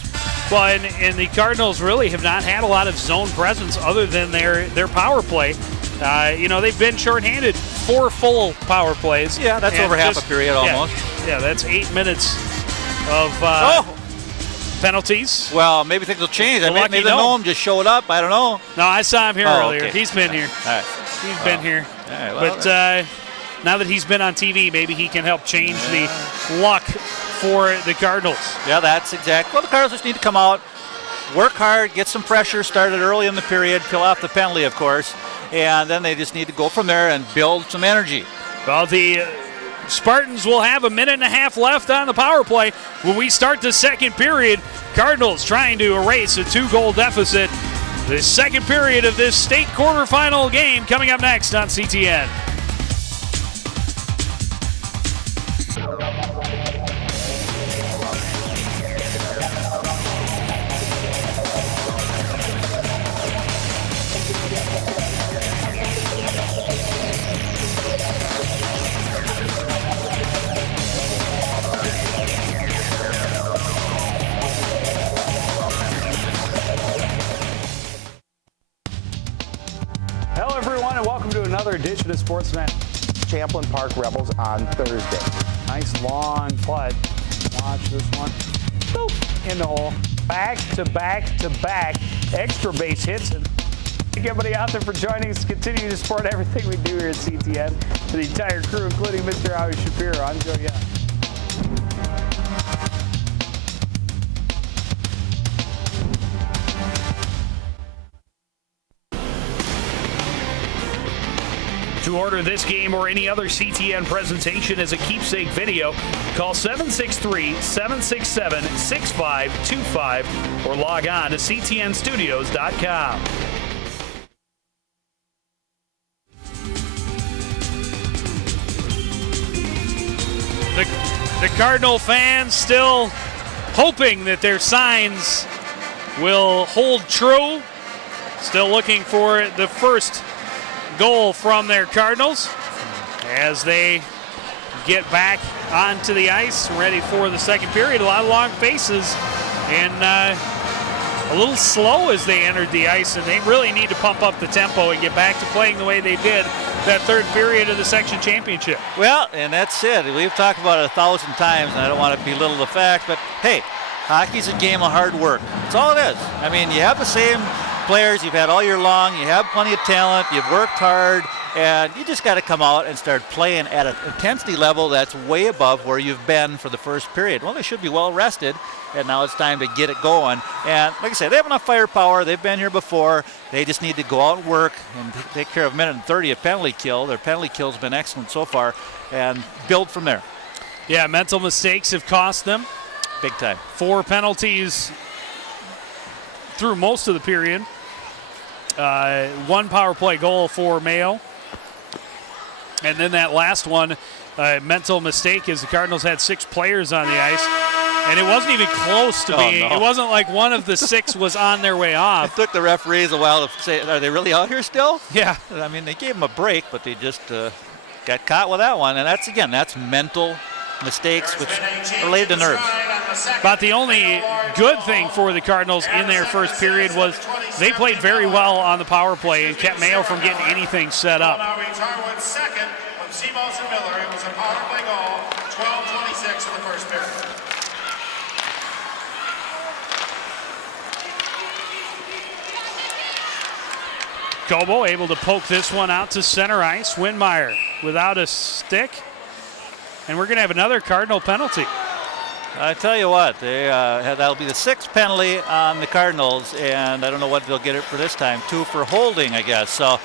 Well, and the Cardinals really have not had a lot of zone presence other than their power play. They've been shorthanded 4 full power plays. Yeah, that's over half a period almost. Yeah, that's 8 minutes of penalties. Well, maybe things will change. Maybe the Gnome just showed up. I don't know. No, I saw him here earlier. Okay. He's been here. All right. He's been here. All right, well, but now that he's been on TV, maybe he can help change the luck for the Cardinals. Yeah, that's exactly. Well, the Cardinals just need to come out, work hard, get some pressure started early in the period, kill off the penalty, of course, and then they just need to go from there and build some energy. Well, the Spartans will have 1.5 minutes left on the power play when we start the second period. Cardinals trying to erase a 2-goal deficit. The second period of this state quarterfinal game coming up next on CTN. Hello, everyone, and welcome to another edition of Sportsnet. Champlin Park Rebels on Thursday. Nice long putt. Watch this one. Boop, in the hole. Back to back to back. Extra base hits. And thank everybody out there for joining us. Continue to support everything we do here at CTN. For the entire crew, including Mr. Howie Shapiro, I'm Joe Young. To order this game or any other CTN presentation as a keepsake video, call 763-767-6525 or log on to ctnstudios.com. The Cardinal fans still hoping that their signs will hold true. Still looking for the first goal from their Cardinals. as they get back onto the ice, ready for the second period. A lot of long faces and a little slow as they entered the ice, and they really need to pump up the tempo and get back to playing the way they did that third period of the section championship. Well, and that's it. We've talked about it 1,000 times, and I don't want to belittle the fact, but hey, hockey's a game of hard work. That's all it is. I mean, you have the same players you've had all year long. You have plenty of talent. You've worked hard. And you just got to come out and start playing at an intensity level that's way above where you've been for the first period. Well, they should be well rested, and now it's time to get it going. And like I said, they have enough firepower. They've been here before. They just need to go out and work and take care of a minute and 30 of penalty kill. Their penalty kill's been excellent so far, and build from there. Yeah, mental mistakes have cost them. Big time. 4 penalties through most of the period. 1 power play goal for Mayo. And then that last one, mental mistake, as the Cardinals had 6 players on the ice. And it wasn't even close to being. No. It wasn't like one of the 6 was on their way off. It took the referees a while to say, are they really out here still? Yeah. I mean, they gave them a break, but they just got caught with that one. And that's, again, that's mental mistakes which related to nerves. But the only good thing for the Cardinals in their first period was they played very well on the power play and kept Mayo from getting anything set up. Second from Seamoss and Miller. It was a power play goal, 12:26 in the first period. Cobo able to poke this one out to center ice. Winmeyer without a stick. And we're going to have another Cardinal penalty. I tell you what, that'll be the 6th penalty on the Cardinals, and I don't know what they'll get it for this time. 2 for holding, I guess. So,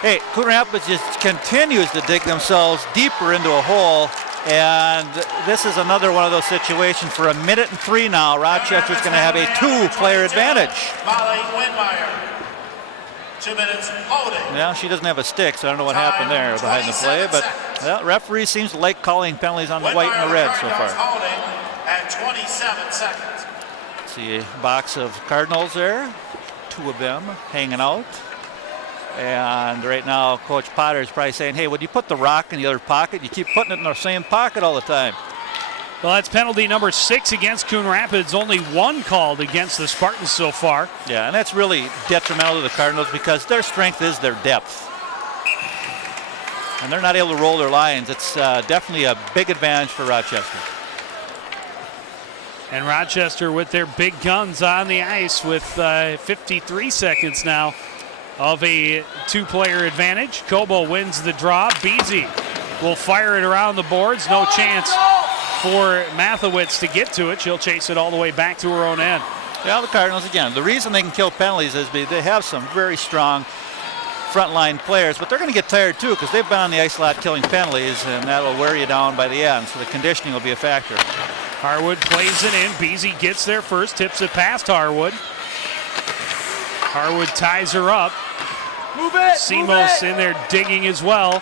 hey, Coon Rapids just continues to dig themselves deeper into a hole, and this is another one of those situations. For 1 minute and 3 now, Rochester's going to have a 2-player advantage. Molly Winmeyer. 2 minutes holding. Yeah, she doesn't have a stick, so I don't know what happened there behind the play, but well, referee seems to like calling penalties on the white and the red so far. At 27 seconds. See a box of Cardinals there, 2 of them hanging out. And right now, Coach Potter is probably saying, hey, would you put the rock in the other pocket? You keep putting it in the same pocket all the time. Well, that's penalty number 6 against Coon Rapids. Only 1 called against the Spartans so far. Yeah, and that's really detrimental to the Cardinals because their strength is their depth. And they're not able to roll their lines. It's definitely a big advantage for Rochester. And Rochester with their big guns on the ice with 53 seconds now of a 2-player advantage. Cobo wins the draw. Beasy will fire it around the boards. No chance for Mathewitz to get to it. She'll chase it all the way back to her own end. Yeah, the Cardinals, again, the reason they can kill penalties is they have some very strong frontline players, but they're going to get tired too because they've been on the ice a lot killing penalties, and that'll wear you down by the end, so the conditioning will be a factor. Harwood plays it in. Beasy gets there first, tips it past Harwood. Harwood ties her up. Move it! Seamoss in there digging as well.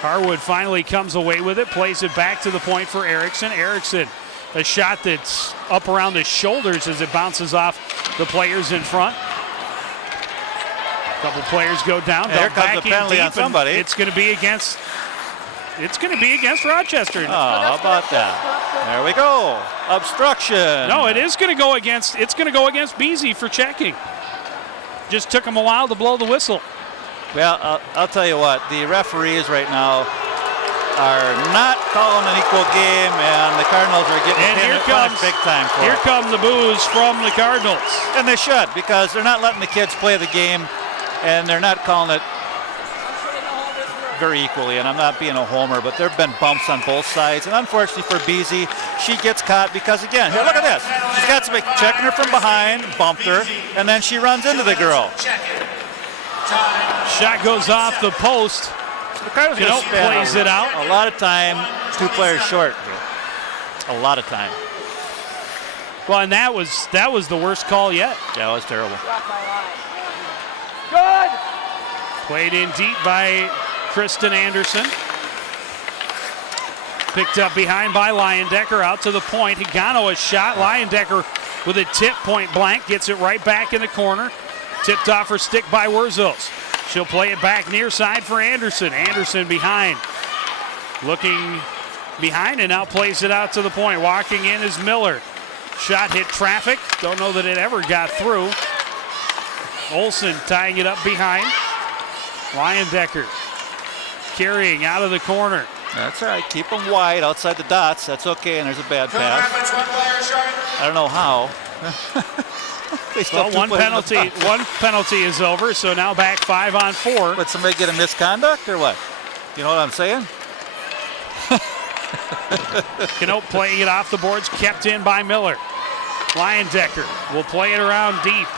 Harwood finally comes away with it, plays it back to the point for Erickson. Erickson, a shot that's up around the shoulders as it bounces off the players in front. A couple players go down. Here comes the penalty on somebody. It's going to be against Rochester. Oh, how about that? There we go. Obstruction. No, it's going to go against Beasy for checking. Just took him a while to blow the whistle. Well, I'll tell you what, the referees right now are not calling an equal game, and the Cardinals are getting punished big time for it. Here come the boos from the Cardinals. And they should, because they're not letting the kids play the game, and they're not calling it very equally. And I'm not being a homer, but there have been bumps on both sides. And unfortunately for Beasy, she gets caught because, again, here, look at this. She's got somebody checking her from behind, bumped her, and then she runs into the girl. Shot goes off the post. So the Cardinals plays it out. A lot of time, 2 players short. A lot of time. Well, and that was the worst call yet. Yeah, it was terrible. Good. Played in deep by Kristen Anderson. Picked up behind by Leyendecker, out to the point. Higano a shot. Leyendecker with a tip, point blank, gets it right back in the corner. Tipped off her stick by Wurzels. She'll play it back near side for Anderson. Anderson behind. Looking behind and now plays it out to the point. Walking in is Miller. Shot hit traffic. Don't know that it ever got through. Olsen tying it up behind. Leyendecker carrying out of the corner. That's all right. Keep them wide outside the dots. That's okay. And there's a bad pass. I don't know how. Well, one penalty is over, so now back 5-on-4. But somebody get a misconduct or what? You know what I'm saying? Knope playing it off the boards, kept in by Miller. Leyendecker will play it around deep.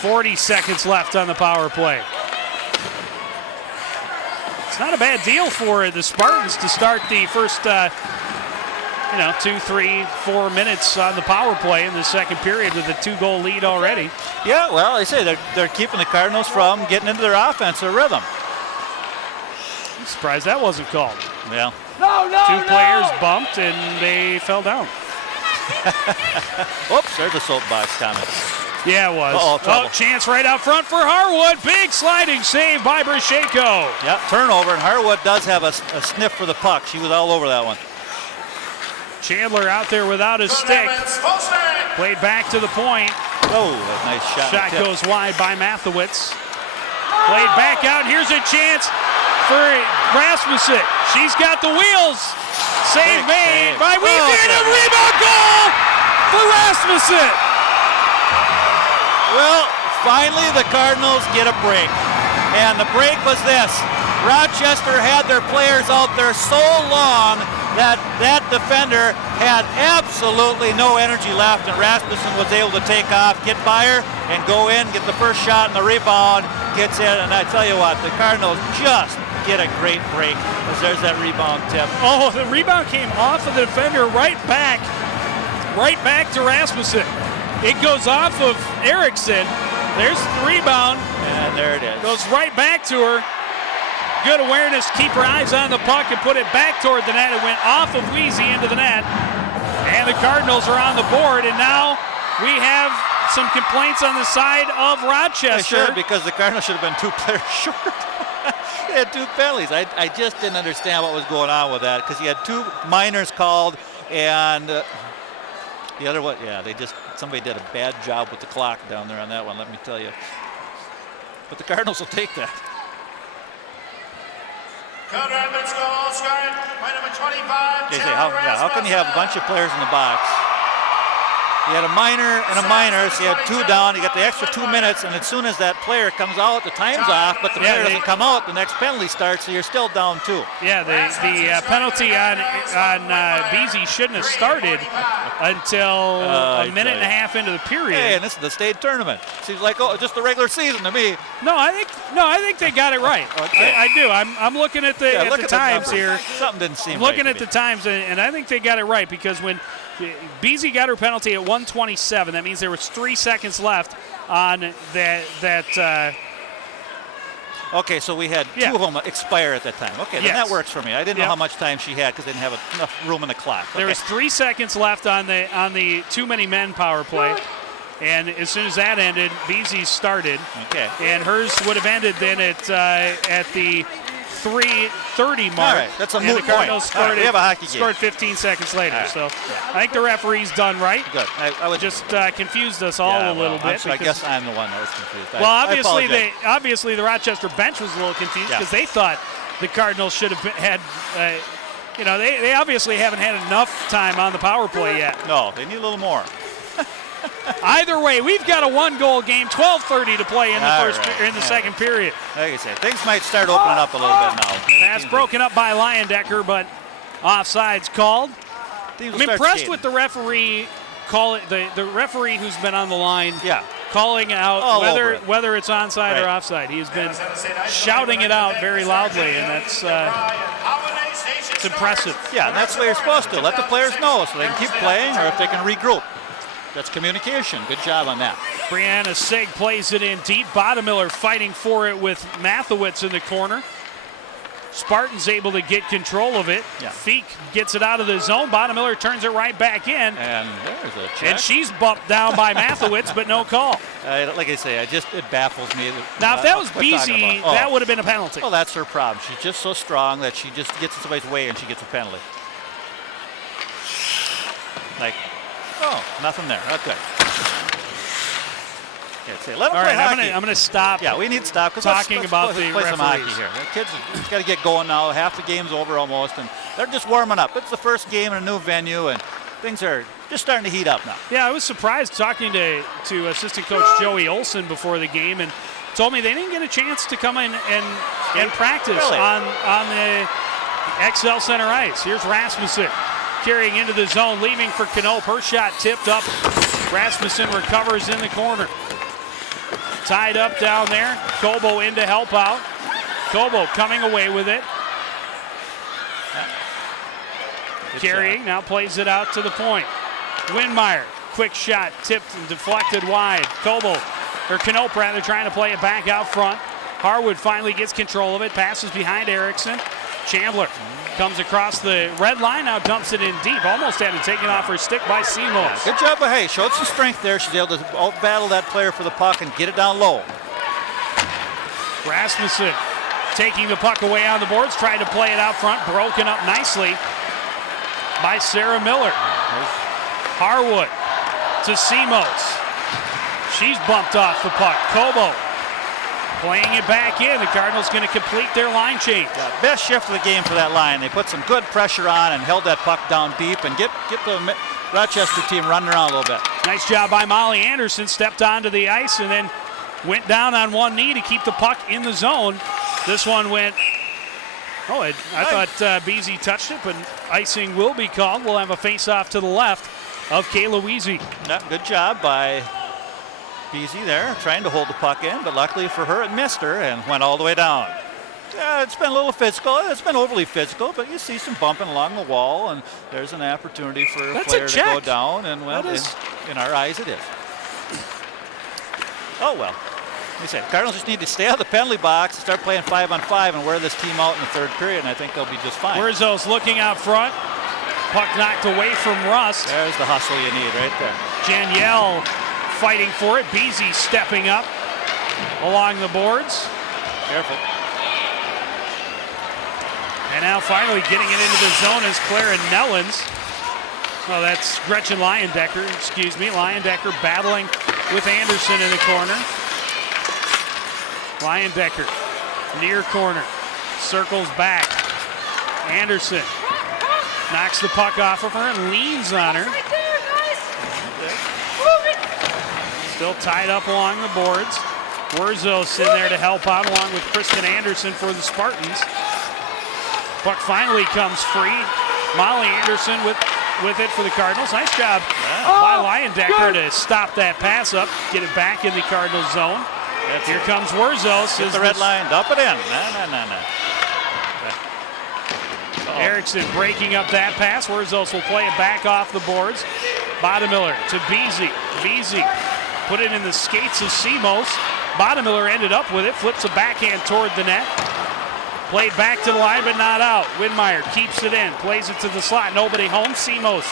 40 seconds left on the power play. It's not a bad deal for the Spartans to start the first 2, 3, 4 minutes on the power play in the second period with a 2-goal lead already. Yeah, well, I say they're keeping the Cardinals from getting into their offensive rhythm. I'm surprised that wasn't called. Yeah. Two players bumped and they fell down. Oops, there's a soapbox comment. Yeah, it was. Uh-oh, chance right out front for Harwood. Big sliding save by Brashenko. Yep, turnover, and Harwood does have a sniff for the puck. She was all over that one. Chandler out there without his stick. Played back to the point. Oh, a nice shot. Shot goes wide by Mathewitz. Played back out. Here's a chance for Rasmussen. She's got the wheels. Save made by Weezy and a rebound goal for Rasmussen. Well, finally the Cardinals get a break. And the break was this. Rochester had their players out there so long that defender had absolutely no energy left, and Rasmussen was able to take off, get by her, and go in, get the first shot and the rebound, gets in, and I tell you what, the Cardinals just get a great break, because there's that rebound tip. Oh, the rebound came off of the defender right back to Rasmussen. It goes off of Erickson. There's the rebound. And there it is. Goes right back to her. Good awareness, keep her eyes on the puck and put it back toward the net. It went off of Weezy into the net. And the Cardinals are on the board, and now we have some complaints on the side of Rochester. Sure, because the Cardinals should have been 2 players short. They had 2 penalties. I just didn't understand what was going on with that, because he had 2 minors called, and the other one, yeah, somebody did a bad job with the clock down there on that one, let me tell you. But the Cardinals will take that. Coon Rapids goal scored by number 25. They say, how can you have a bunch of players in the box? You had a minor and a minor, so you had 2 down. You got the extra 2 minutes, and as soon as that player comes out, the time's off, but the player doesn't come out, the next penalty starts, so you're still down 2. Yeah, the penalty on Beasy shouldn't have started until a minute and a half into the period. Hey, and this is the state tournament. Seems like just the regular season to me. No, I think they got it right. Okay. I do. I'm looking at the times here. Something didn't seem I'm looking at the times, and I think they got it right, because when Beasy got her penalty at 1:27. That means there was 3 seconds left on that. Okay, so we had 2 of them expire at that time. Okay, then that works for me. I didn't know how much time she had because they didn't have enough room in the clock. Okay. There was 3 seconds left on the too many men power play. And as soon as that ended, Beasy started. Okay. And hers would have ended then at the 3:30 mark. All right, that's a moot the Cardinals point. Right, we have a hockey game. Scored 15 seconds later. Right. So I think the referee's done right. Good. I would just confused us all a little bit. I guess I'm the one that was confused. Well, obviously the Rochester bench was a little confused because they thought the Cardinals should have had. They obviously haven't had enough time on the power play yet. No, they need a little more. Either way, we've got a 1-goal game, 12:30 to play in the second period. Like I said, things might start opening up a little bit now. Pass broken up by Leyendecker, but offside's called. I'm impressed with the referee the referee who's been on the line. Yeah. Calling out whether it's onside or offside. He's been shouting it out very loudly, and that's it's impressive. Yeah, and that's the way you're supposed to. Let the players know so they can keep playing or if they can regroup. That's communication. Good job on that. Brianna Sig plays it in deep. Bottomiller fighting for it with Mathewitz in the corner. Spartans able to get control of it. Yeah. Feek gets it out of the zone. Bottomiller turns it right back in. And there's a check. And she's bumped down by Mathewitz, but no call. Like I say, it baffles me. Now, if that was Beasy, that would have been a penalty. Well, that's her problem. She's just so strong that she just gets in somebody's way and she gets a penalty. Like, nothing there. Okay. Let them play hockey. I'm going to stop. Yeah, we need to stop. Talking about the play some hockey referees. here. The kids got to get going now. Half the game's over almost, and they're just warming up. It's the first game in a new venue, and things are just starting to heat up now. Yeah, I was surprised talking to assistant coach Joey Olson before the game, and told me they didn't get a chance to come in and practice Really? on the XL Center ice. Here's Rasmussen carrying into the zone, leaving for Knope. Her shot tipped up. Rasmussen recovers in the corner. Tied up down there. Kobo in to help out. Kobo coming away with it. Carrying, now plays it out to the point. Windmeyer, quick shot, tipped and deflected wide. Knope rather, trying to play it back out front. Harwood finally gets control of it, passes behind Erickson. Chandler comes across the red line, now dumps it in deep. Almost had it taken off her stick by Simos. Good job by Hay. Showed some strength there. She's able to out-battle that player for the puck and get it down low. Rasmussen taking the puck away on the boards, trying to play it out front, broken up nicely by Sarah Miller. Harwood to Simos. She's bumped off the puck. Kobo playing it back in. The Cardinals going to complete their line change. Yeah, best shift of the game for that line. They put some good pressure on and held that puck down deep and get the Rochester team running around a little bit. Nice job by Molly Anderson. Stepped onto the ice and then went down on one knee to keep the puck in the zone. This one went, I thought Beasy touched it, but icing will be called. We'll have a face-off to the left of Kayla Weezy. Yeah, good job by Beasy there, trying to hold the puck in, but luckily for her, it missed her and went all the way down. Yeah, it's been a little physical. It's been overly physical, but you see some bumping along the wall, and there's an opportunity for a player to go down, and, well, in our eyes, it is. Oh, well. Let me say, Cardinals just need to stay out of the penalty box and start playing 5-on-5 and wear this team out in the third period, and I think they'll be just fine. Wurzos looking out front. Puck knocked away from Rust. There's the hustle you need right there. Janielle fighting for it. Beasy stepping up along the boards. Careful. And now finally getting it into the zone is Clara Nellens. Oh, that's Gretchen Leyendecker, Leyendecker battling with Anderson in the corner. Leyendecker, near corner, circles back. Anderson knocks the puck off of her and leans on her. Still tied up along the boards. Wurzos in there to help out along with Kristen Anderson for the Spartans. Puck finally comes free. Molly Anderson with it for the Cardinals. Nice job by Leyendecker to stop that pass up, get it back in the Cardinals zone. Here comes Wurzos. Get the red line, dump it in. No. Erickson breaking up that pass. Wurzos will play it back off the boards. Bottomiller to Beasy. Beasy put it in the skates of Simos. Bottomiller ended up with it, flips a backhand toward the net. Played back to the line, but not out. Windmeyer keeps it in, plays it to the slot. Nobody home. Simos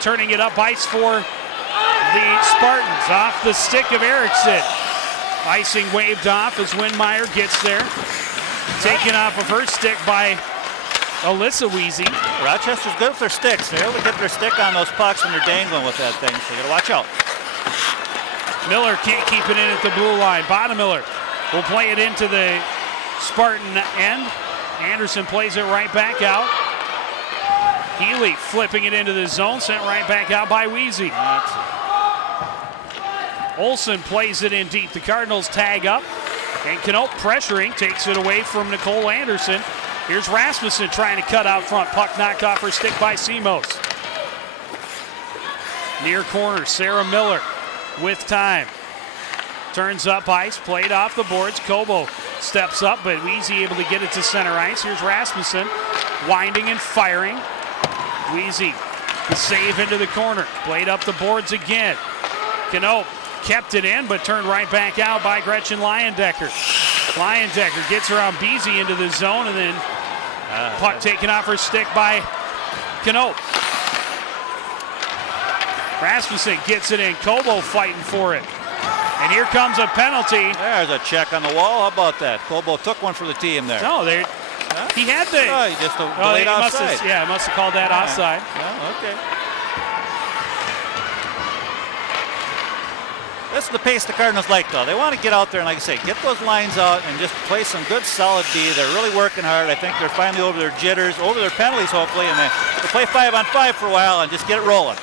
turning it up ice for the Spartans. Off the stick of Erickson. Icing waved off as Windmeyer gets there. Taken off of her stick by Alyssa Weezy. Rochester's good with their sticks. They're able to get their stick on those pucks when they're dangling with that thing, so you gotta watch out. Miller can't keep it in at the blue line. Bottomiller will play it into the Spartan end. Anderson plays it right back out. Healy flipping it into the zone, sent right back out by Weezy. Olsen plays it in deep. The Cardinals tag up, and Knope pressuring, takes it away from Nicole Anderson. Here's Rasmussen trying to cut out front. Puck knocked off her stick by Simos. Near corner, Sarah Miller with time. Turns up ice, played off the boards. Kobo steps up, but Weezy able to get it to center ice. Here's Rasmussen, winding and firing. Weezy, the save into the corner. Played up the boards again. Knope kept it in, but turned right back out by Gretchen Leyendecker. Leyendecker gets around Beasy into the zone and then Puck taken off her stick by Knope. Rasmussen gets it in. Kobo fighting for it. And here comes a penalty. There's a check on the wall. How about that? Kobo took one for the team there. No, he had the. Oh, he just delayed offside. Must have called that offside. Oh, okay. That's the pace the Cardinals like, though. They want to get out there and, like I say, get those lines out and just play some good, solid D. They're really working hard. I think they're finally over their jitters, over their penalties, hopefully, and they play 5-on-5 for a while and just get it rolling.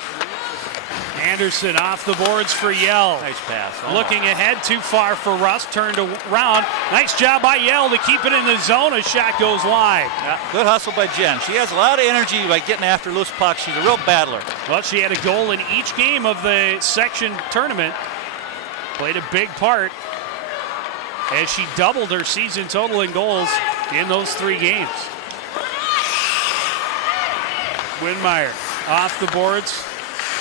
Anderson off the boards for Yell. Nice pass. Looking ahead, too far for Russ. Turned around. Nice job by Yell to keep it in the zone. A shot goes wide. Yeah, good hustle by Jen. She has a lot of energy by getting after loose pucks. She's a real battler. Well, she had a goal in each game of the section tournament. Played a big part as she doubled her season total in goals in those 3 games. Windmeyer off the boards.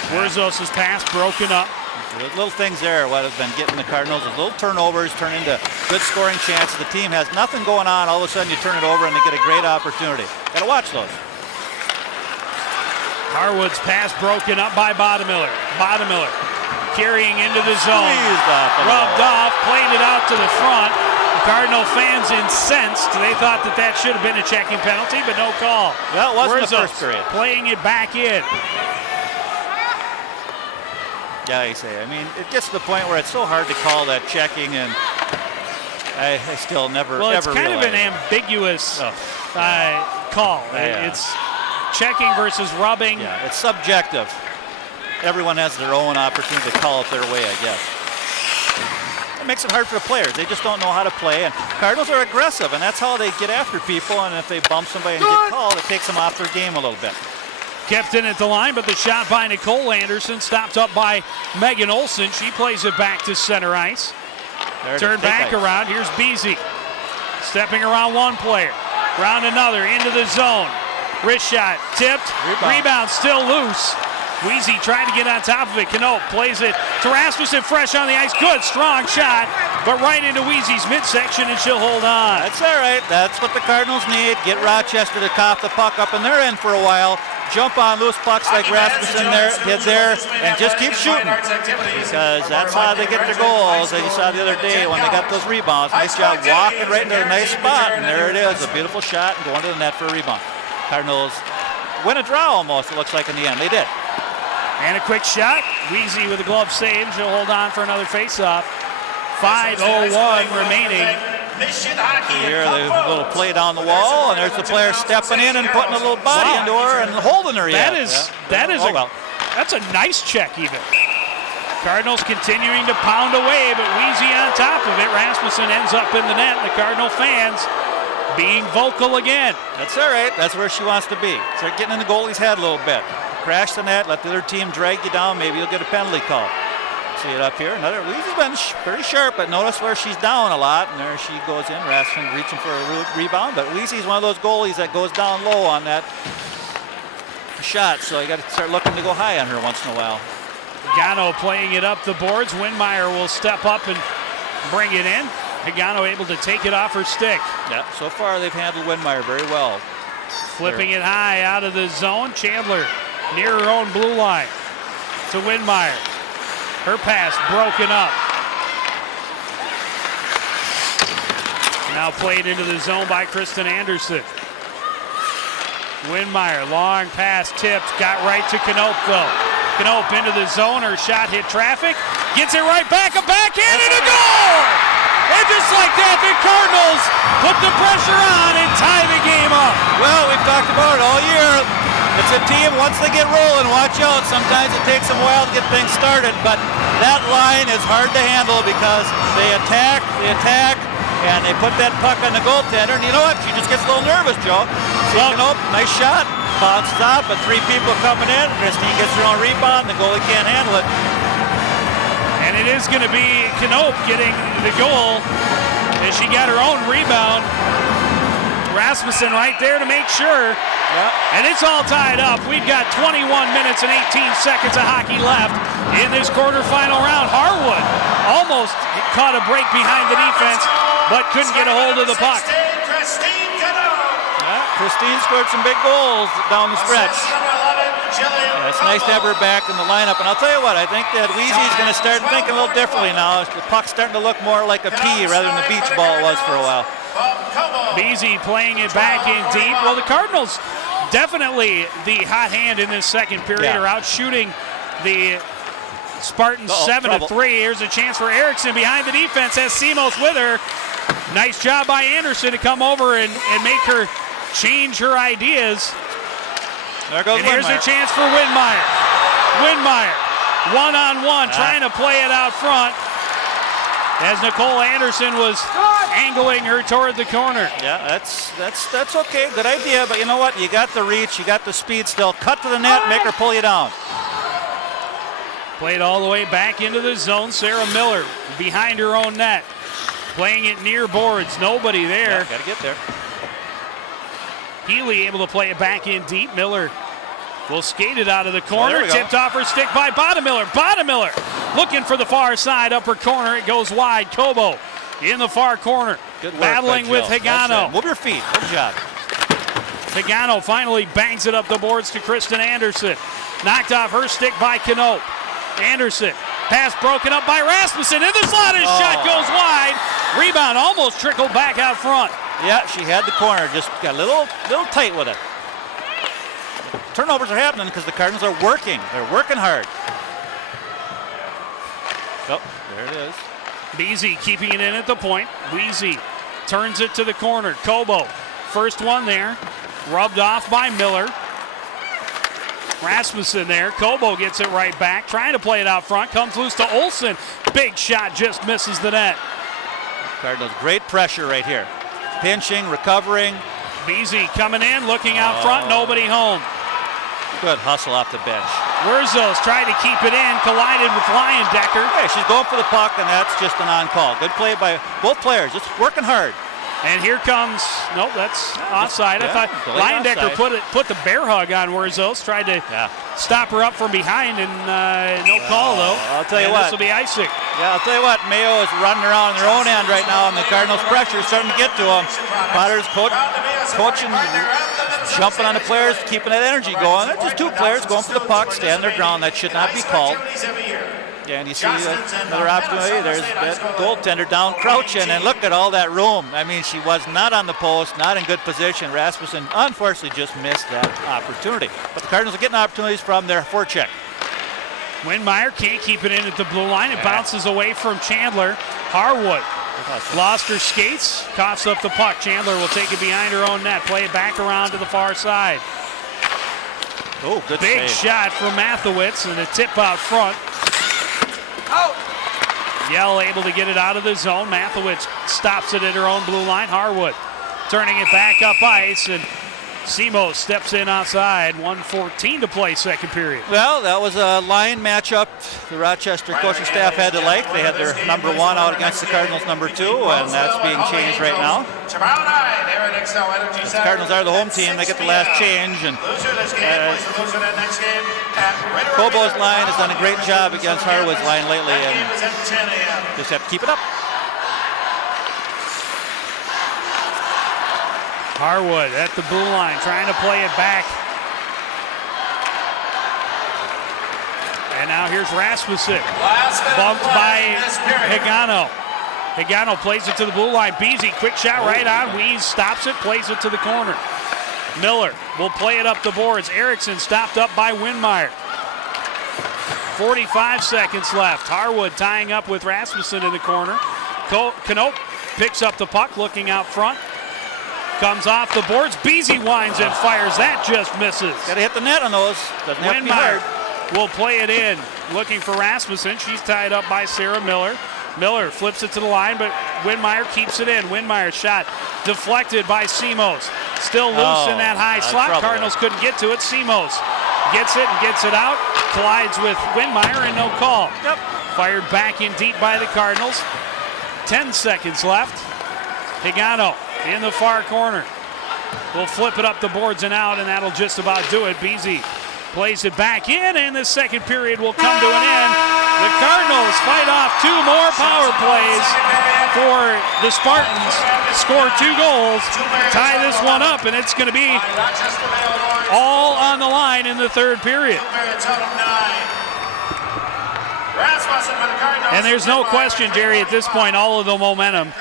Wurzos' pass broken up. Those little things there, what have been getting the Cardinals, those little turnovers turn into good scoring chances. The team has nothing going on. All of a sudden you turn it over and they get a great opportunity. Got to watch those. Harwood's pass broken up by Bottomiller. Bottomiller carrying into the zone. Rubbed off, played it out to the front. The Cardinal fans incensed. They thought that should have been a checking penalty, but no call. That wasn't the first period. Playing it back in. Yeah, you say. I mean, it gets to the point where it's so hard to call that checking, and I still never ever it's kind of an ambiguous call. It's checking versus rubbing. Yeah, it's subjective. Everyone has their own opportunity to call it their way, I guess. It makes it hard for the players. They just don't know how to play, and Cardinals are aggressive, and that's how they get after people, and if they bump somebody and get called, it takes them off their game a little bit. Kept in at the line, but the shot by Nicole Anderson stopped up by Megan Olson. She plays it back to center ice. Turn back around. Here's Beasy. Stepping around one player. Round another into the zone. Wrist shot tipped. Rebound still loose. Weezy trying to get on top of it. Knope plays it to Rasmussen, fresh on the ice. Good, strong shot, but right into Weezy's midsection, and she'll hold on. That's all right. That's what the Cardinals need. Get Rochester to cough the puck up in their end for a while. Jump on loose pucks like Rasmussen did there, and just keep shooting. Because that's how they get their goals. As you saw the other day when they got those rebounds. Nice job walking right into a nice spot, and there it is. A beautiful shot and going to the net for a rebound. Cardinals win a draw almost, it looks like, in the end. They did. And a quick shot. Weezy with a glove save. She'll hold on for another faceoff. 5:01 remaining. Here, the little play down the wall, and there's the player stepping in and putting a little body into her and holding her. That's a nice check even. Cardinals continuing to pound away, but Weezy on top of it. Rasmussen ends up in the net, and the Cardinal fans being vocal again. That's all right. That's where she wants to be. Start getting in the goalie's head a little bit. Crash the net, let the other team drag you down. Maybe you'll get a penalty call. See it up here. Weezy's been pretty sharp, but notice where she's down a lot, and there she goes in. Rasmussen reaching for a rebound, but Weezy's one of those goalies that goes down low on that shot, so you got to start looking to go high on her once in a while. Hagano playing it up the boards. Windmeyer will step up and bring it in. Hagano able to take it off her stick. Yeah, so far they've handled Windmeyer very well. Flipping it high out of the zone. Chandler near her own blue line to Windmeyer. Her pass broken up. Now played into the zone by Kristen Anderson. Windmeyer, long pass tipped, got right to Knope though. Knope into the zone, her shot hit traffic, gets it right back, a backhand and a goal! And just like that, the Cardinals put the pressure on and tie the game up. Well, we've talked about it all year. It's a team, once they get rolling, watch out. Sometimes it takes them a while to get things started, but that line is hard to handle because they attack, and they put that puck on the goaltender, and you know what? She just gets a little nervous, Joe. Knope, nice shot, bounces out, but 3 people coming in. Christine gets her own rebound, the goalie can't handle it. And it is going to be Knope getting the goal as she got her own rebound. Rasmussen right there to make sure. Yeah. And it's all tied up. We've got 21 minutes and 18 seconds of hockey left in this quarterfinal round. Harwood almost caught a break behind the defense, but couldn't get a hold of the puck. Yeah. Christine scored some big goals down the stretch. Yeah, it's nice to have her back in the lineup. And I'll tell you what, I think that Weezy's going to start thinking a little differently now. The puck's starting to look more like a pea rather than the beach ball it was for a while. Beasy playing it back in deep. Well, the Cardinals definitely the hot hand in this second period are out shooting the Spartans 7-3. Here's a chance for Erickson behind the defense. Has Simos with her. Nice job by Anderson to come over and make her change her ideas. There goes and here's a chance for Winmeyer. Winmeyer, one-on-one, trying to play it out front as Nicole Anderson was angling her toward the corner. Yeah, that's okay. Good idea, but you know what? You got the reach, you got the speed still. Cut to the net, make her pull you down. Played all the way back into the zone. Sarah Miller behind her own net. Playing it near boards. Nobody there. Yeah, got to get there. Healy able to play it back in deep. Miller will skate it out of the corner. Tipped off her stick by Bottomiller. Bottomiller looking for the far side. Upper corner. It goes wide. Kobo in the far corner. Good work battling with Higano. Right. Move your feet. Good job. Higano finally bangs it up the boards to Kristen Anderson. Knocked off her stick by Knope. Anderson. Pass broken up by Rasmussen. In the slot, his shot goes wide. Rebound almost trickled back out front. Yeah, she had the corner. Just got a little tight with it. Turnovers are happening because the Cardinals are working. They're working hard. Oh, there it is. Beasy keeping it in at the point. Weezy turns it to the corner. Kobo, first one there. Rubbed off by Miller. Rasmussen there. Kobo gets it right back. Trying to play it out front. Comes loose to Olsen. Big shot, just misses the net. Cardinals, great pressure right here. Pinching, recovering. Beasy coming in, looking out front. Nobody home. Good hustle off the bench. Wurzels tried to keep it in. Collided with Leyendecker. Hey, she's going for the puck, and that's just an on-call. Good play by both players. Just working hard. And here comes, nope, that's offside. I thought Leyendecker put the bear hug on Wurzels, tried to stop her up from behind, and no call, though. I'll tell you what. This will be icing. Yeah, I'll tell you what. Mayo is running around on their own end right now, and the Cardinals' pressure is starting to get to them. Potter's coaching, jumping on the players, keeping that energy going. They're just two players going for the puck, stand their ground. That should not be called. Yeah, and you see another opportunity. There's that goaltender down crouching, and look at all that room. I mean, she was not on the post, not in good position. Rasmussen, unfortunately, just missed that opportunity. But the Cardinals are getting opportunities from their forecheck. Winmeyer can't keep it in at the blue line. It bounces away from Chandler. Harwood lost her skates, coughs up the puck. Chandler will take it behind her own net, play it back around to the far side. Oh, good big save. Shot from Mathewitz, and a tip out front. Yell able to get it out of the zone. Mathewitz stops it at her own blue line. Harwood turning it back up ice, and Simo steps in outside. 1:14 to play, second period. Well, that was a line matchup the Rochester coaching staff had to like. They had their number one out against the Cardinals' number two, and that's being changed right now. Tomorrow night, here at XL Energy The Cardinals are the home team. They get the last change, and Kobo's line has done a great job against Harwood's line lately, and just have to keep it up. Harwood at the blue line, trying to play it back. And now here's Rasmussen, bumped by Higano. Higano plays it to the blue line. Beasy, quick shot right on. Weeze stops it, plays it to the corner. Miller will play it up the boards. Erickson stopped up by Winmeyer. 45 seconds left. Harwood tying up with Rasmussen in the corner. Knope picks up the puck, looking out front. Comes off the boards. Beasy winds and fires. That just misses. Got to hit the net on those. Doesn't have to be hard. Will play it in. Looking for Rasmussen. She's tied up by Sarah Miller. Miller flips it to the line, but Winmeyer keeps it in. Winmeyer's shot deflected by Simos. Still loose in that high slot. Cardinals couldn't get to it. Simos gets it and gets it out. Collides with Winmeyer and no call. Yep. Fired back in deep by the Cardinals. 10 seconds left. Higano in the far corner. We'll flip it up the boards and out, and that'll just about do it. Beasy plays it back in, and the second period will come to an end. The Cardinals fight off 2 more power plays for the Spartans, score 2 goals, tie this one up, and it's going to be all on the line in the third period. And there's no question, Jerry, at this point, all of the momentum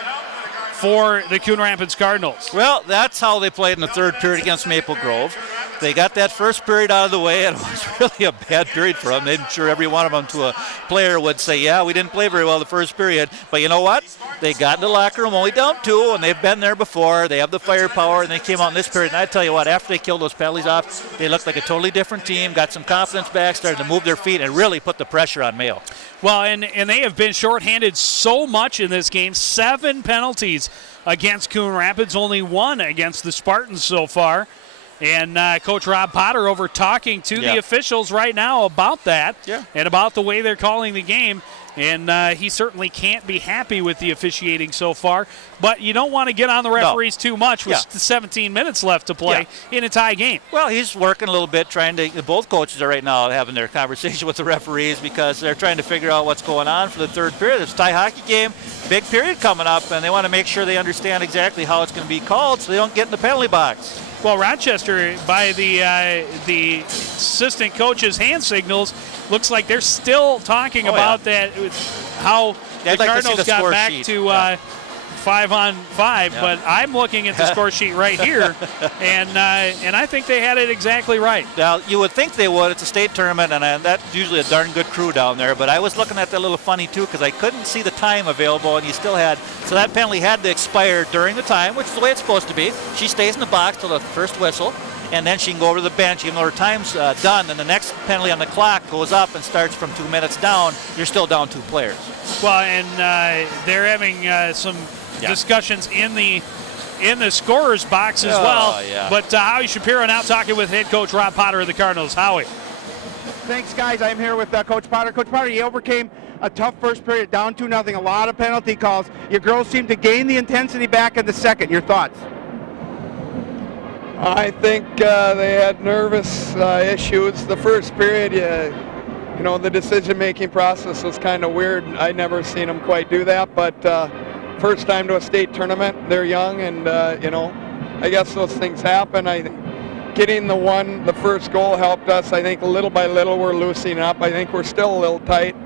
for the Coon Rapids Cardinals. Well, that's how they played in the third period against Maple Grove. They got that first period out of the way, and it was really a bad period for them. I'm sure every one of them to a player would say, yeah, we didn't play very well the first period. But you know what? They got in the locker room only down 2, and they've been there before. They have the firepower, and they came out in this period. And I tell you what, after they killed those penalties off, they looked like a totally different team, got some confidence back, started to move their feet, and really put the pressure on Mayo. Well, and they have been shorthanded so much in this game. 7 penalties against Coon Rapids, only 1 against the Spartans so far. And Coach Rob Potter over talking to the officials right now about that and about the way they're calling the game. And he certainly can't be happy with the officiating so far. But you don't want to get on the referees too much with 17 minutes left to play in a tie game. Well, he's working a little bit, trying to. Both coaches are right now having their conversation with the referees because they're trying to figure out what's going on for the third period. It's a tie hockey game, big period coming up, and they want to make sure they understand exactly how it's going to be called so they don't get in the penalty box. Well, Rochester, by the assistant coach's hand signals, looks like they're still talking about that, how the Cardinals got back to 5-on-5, but I'm looking at the score sheet right here, and I think they had it exactly right. Now, you would think they would. It's a state tournament, and that's usually a darn good crew down there, but I was looking at that a little funny, too, because I couldn't see the time available, and you still had, so that penalty had to expire during the time, which is the way it's supposed to be. She stays in the box till the first whistle, and then she can go over to the bench, even though her time's done, and the next penalty on the clock goes up and starts from 2 minutes down. You're still down 2 players. Well, and they're having some discussions in the scorer's box as well. But Howie Shapiro now talking with head coach Rob Potter of the Cardinals. Howie. Thanks, guys. I'm here with Coach Potter. Coach Potter, you overcame a tough first period, down 2-0, a lot of penalty calls. Your girls seem to gain the intensity back in the second. Your thoughts? I think they had nervous issues. The first period, you know, the decision-making process was kind of weird. I'd never seen them quite do that, but first time to a state tournament, they're young, and you know, I guess those things happen. I think getting the first goal helped us. I think little by little we're loosening up. I think we're still a little tight.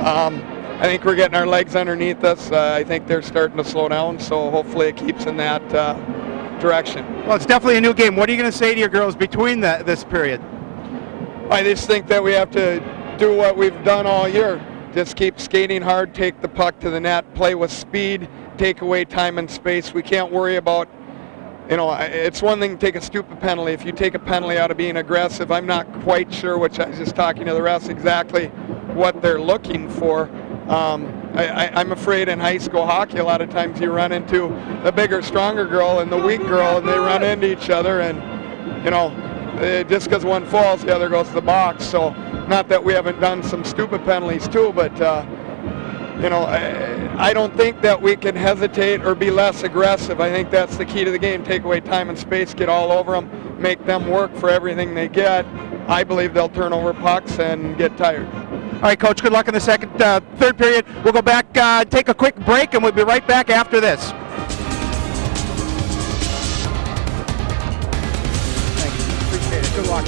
I think we're getting our legs underneath us. I think they're starting to slow down, so hopefully it keeps in that direction. Well, it's definitely a new game. What are you going to say to your girls between this period? I just think that we have to do what we've done all year. Just keep skating hard, take the puck to the net, play with speed, take away time and space. We can't worry about, you know, it's one thing to take a stupid penalty. If you take a penalty out of being aggressive, I'm not quite sure, which I was just talking to the refs, exactly what they're looking for. I'm afraid in high school hockey a lot of times you run into the bigger, stronger girl and the weak girl, and they run into each other, and, you know, just because one falls, the other goes to the box. So not that we haven't done some stupid penalties too, but you know, I don't think that we can hesitate or be less aggressive. I think that's the key to the game. Take away time and space, get all over them, make them work for everything they get. I believe they'll turn over pucks and get tired. All right, Coach, good luck in the third period. We'll go back, take a quick break, and we'll be right back after this. Thank you. Appreciate it. Good luck.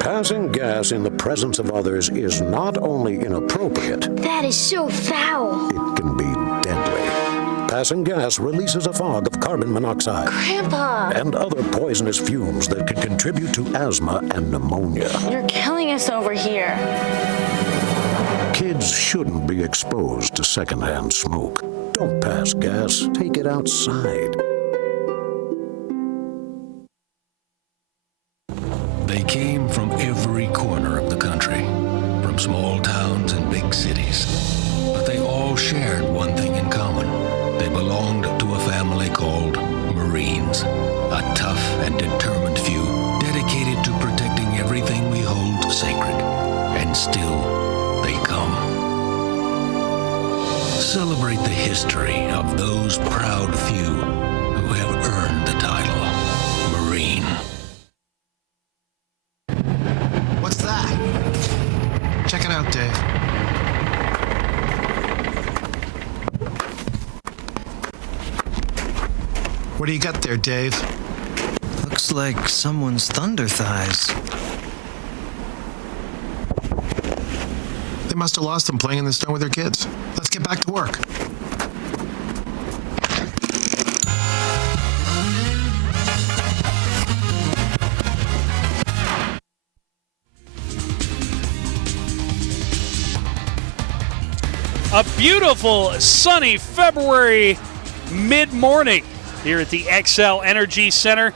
Passing gas in the presence of others is not only inappropriate, that is so foul. It can be deadly. Passing gas releases a fog of carbon monoxide, Grandpa, and other poisonous fumes that can contribute to asthma and pneumonia. You're killing us over here. Kids shouldn't be exposed to secondhand smoke. Don't pass gas. Take it outside. They came from every corner of the country, from small towns and big cities. But they all shared one thing in common. They belonged to a family. family called Marines. A tough and determined few dedicated to protecting everything we hold sacred. And still, they come. Celebrate the history of those proud few who have earned the title Marine. What's that? Check it out, Dave. What do you got there, Dave? Looks like someone's thunder thighs. They must have lost them playing in the snow with their kids. Let's get back to work. A beautiful, sunny February mid-morning here at the XL Energy Center.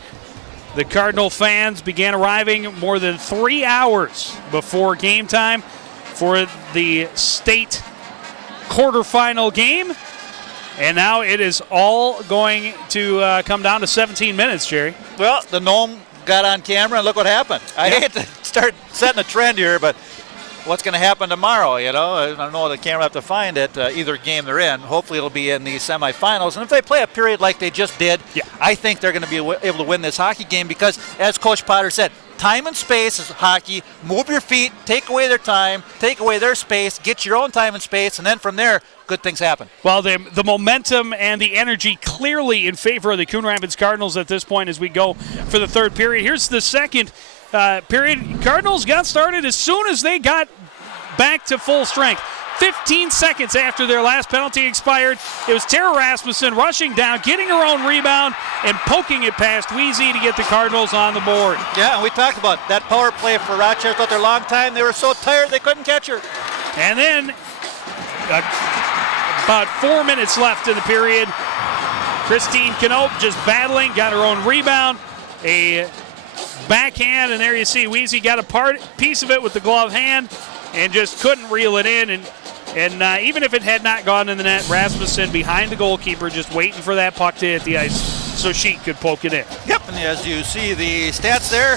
The Cardinal fans began arriving more than 3 hours before game time for the state quarterfinal game. And now it is all going to come down to 17 minutes, Jerry. Well, the Gnome got on camera, and look what happened. I hate to start setting a trend here, but what's going to happen tomorrow, you know? I don't know the camera have to find it, either game they're in. Hopefully it'll be in the semifinals. And if they play a period like they just did, I think they're going to be able to win this hockey game because, as Coach Potter said, time and space is hockey. Move your feet, take away their time, take away their space, get your own time and space, and then from there, good things happen. Well, the momentum and the energy clearly in favor of the Coon Rapids Cardinals at this point as we go for the third period. Here's the second period. Cardinals got started as soon as they got back to full strength. 15 seconds after their last penalty expired, it was Tara Rasmussen rushing down, getting her own rebound, and poking it past Wheezy to get the Cardinals on the board. Yeah, and we talked about that power play for Rochester out there a long time. They were so tired they couldn't catch her. And then about 4 minutes left in the period. Christine Knope just battling, got her own rebound, a backhand, and there you see Wheezy got a piece of it with the glove hand and just couldn't reel it in. And even if it had not gone in the net, Rasmussen behind the goalkeeper just waiting for that puck to hit the ice so she could poke it in. Yep, and as you see the stats there,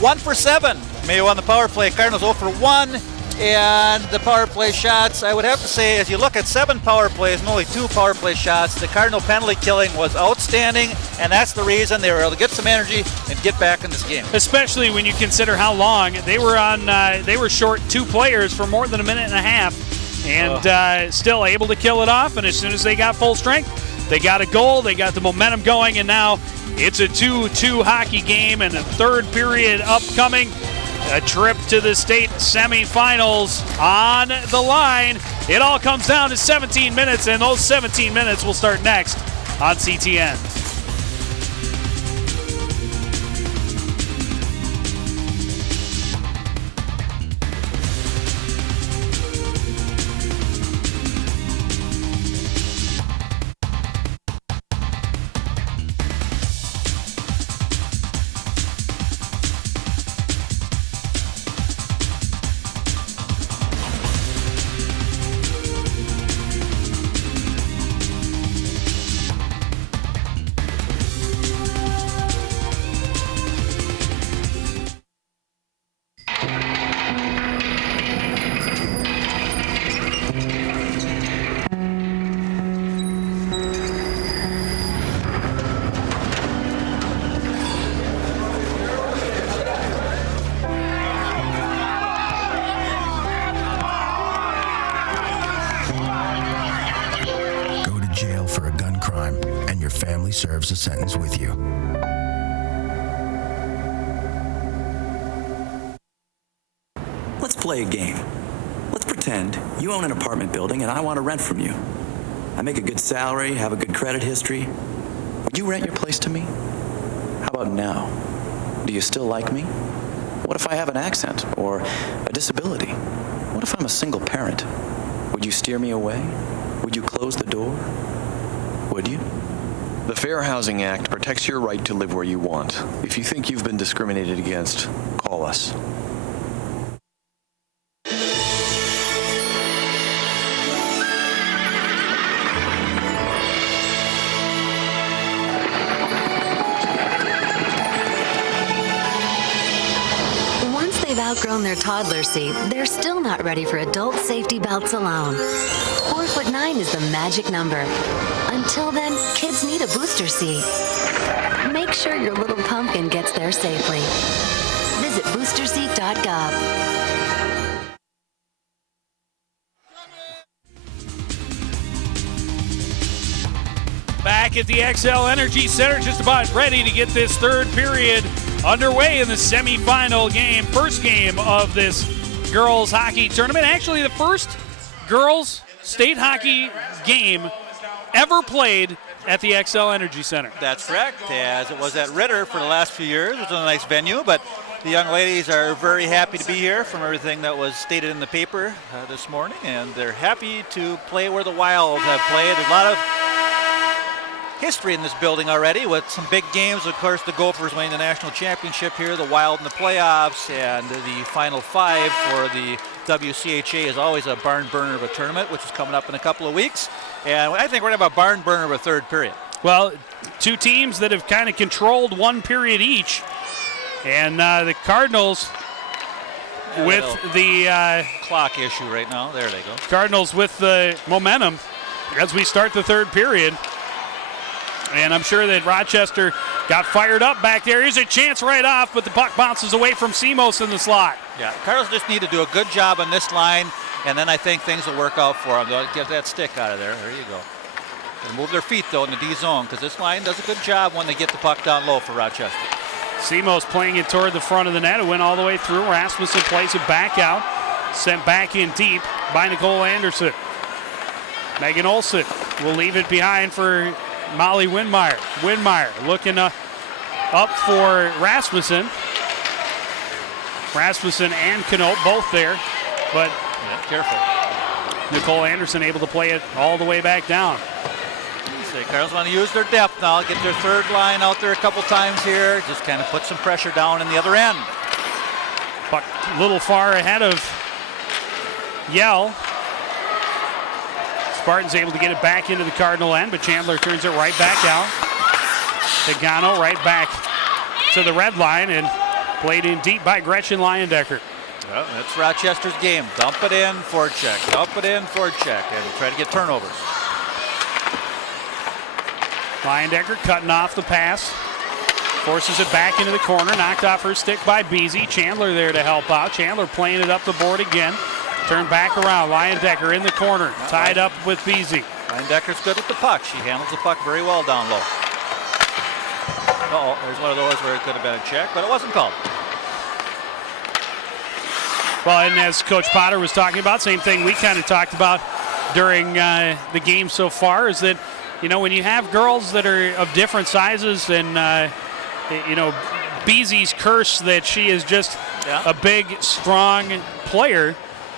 1 for 7. Mayo on the power play, Cardinals 0 for 1. And the power play shots, I would have to say, as you look at 7 power plays and only 2 power play shots, the Cardinal penalty killing was outstanding, and that's the reason they were able to get some energy and get back in this game. Especially when you consider how long they were on. They were short 2 players for more than a minute and a half, and still able to kill it off. And as soon as they got full strength, they got a goal, they got the momentum going, and now it's a 2-2 hockey game, and a third period upcoming. A trip to the state semifinals on the line. It all comes down to 17 minutes, and those 17 minutes will start next on CTN. Jail for a gun crime, and your family serves a sentence with you. Let's play a game. Let's pretend you own an apartment building and I want to rent from you. I make a good salary, have a good credit history. Would you rent your place to me? How about now? Do you still like me? What if I have an accent or a disability? What if I'm a single parent? Would you steer me away? Would you close the door? Would you? The Fair Housing Act protects your right to live where you want. If you think you've been discriminated against, call us. outgrown their toddler seat, they're still not ready for adult safety belts alone. 4'9" is the magic number. Until then, kids need a booster seat. Make sure your little pumpkin gets there safely. Visit boosterseat.gov. Back at the XL Energy Center, just about ready to get this third period underway in the semifinal game. First game of this girls hockey tournament. Actually, the first girls state hockey game ever played at the XL Energy Center. That's correct, as it was at Ritter for the last few years, which was a nice venue, but the young ladies are very happy to be here from everything that was stated in the paper this morning, and they're happy to play where the Wild have played. There's a lot of history in this building already with some big games. Of course, the Gophers winning the national championship here, the Wild in the playoffs, and the Final Five for the WCHA is always a barn burner of a tournament, which is coming up in a couple of weeks. And I think we're going to have a barn burner of a third period. Well, two teams that have kind of controlled one period each. And the Cardinals with the clock issue right now. There they go. Cardinals with the momentum as we start the third period. And I'm sure that Rochester got fired up back there. Here's a chance right off, but the puck bounces away from Simos in the slot. Yeah, Cardinals just need to do a good job on this line, and then I think things will work out for them. They'll get that stick out of there. There you go. They'll move their feet, though, in the D zone, because this line does a good job when they get the puck down low for Rochester. Simos playing it toward the front of the net. It went all the way through. Rasmussen plays it back out. Sent back in deep by Nicole Anderson. Megan Olsen will leave it behind for Molly Windmeyer. Windmeyer looking up for Rasmussen. Rasmussen and Knoop both there, but careful. Nicole Anderson able to play it all the way back down. The Cardinals want to use their depth now, get their third line out there a couple times here, just kind of put some pressure down in the other end. Puck a little far ahead of Yell. Spartans able to get it back into the Cardinal end, but Chandler turns it right back out. Hagano right back to the red line and played in deep by Gretchen Leyendecker. Well, that's Rochester's game. Dump it in, forecheck. Dump it in, forecheck, and try to get turnovers. Leyendecker cutting off the pass. Forces it back into the corner. Knocked off her stick by Beasy. Chandler there to help out. Chandler playing it up the board again. Turn back around. Leyendecker in the corner. Tied up with Beasy. Leyendecker's good with the puck. She handles the puck very well down low. Uh-oh, there's one of those where it could have been a check, but it wasn't called. Well, and as Coach Potter was talking about, same thing we kind of talked about during the game so far, is that, you know, when you have girls that are of different sizes and, you know, Beasy's curse that she is just a big, strong player,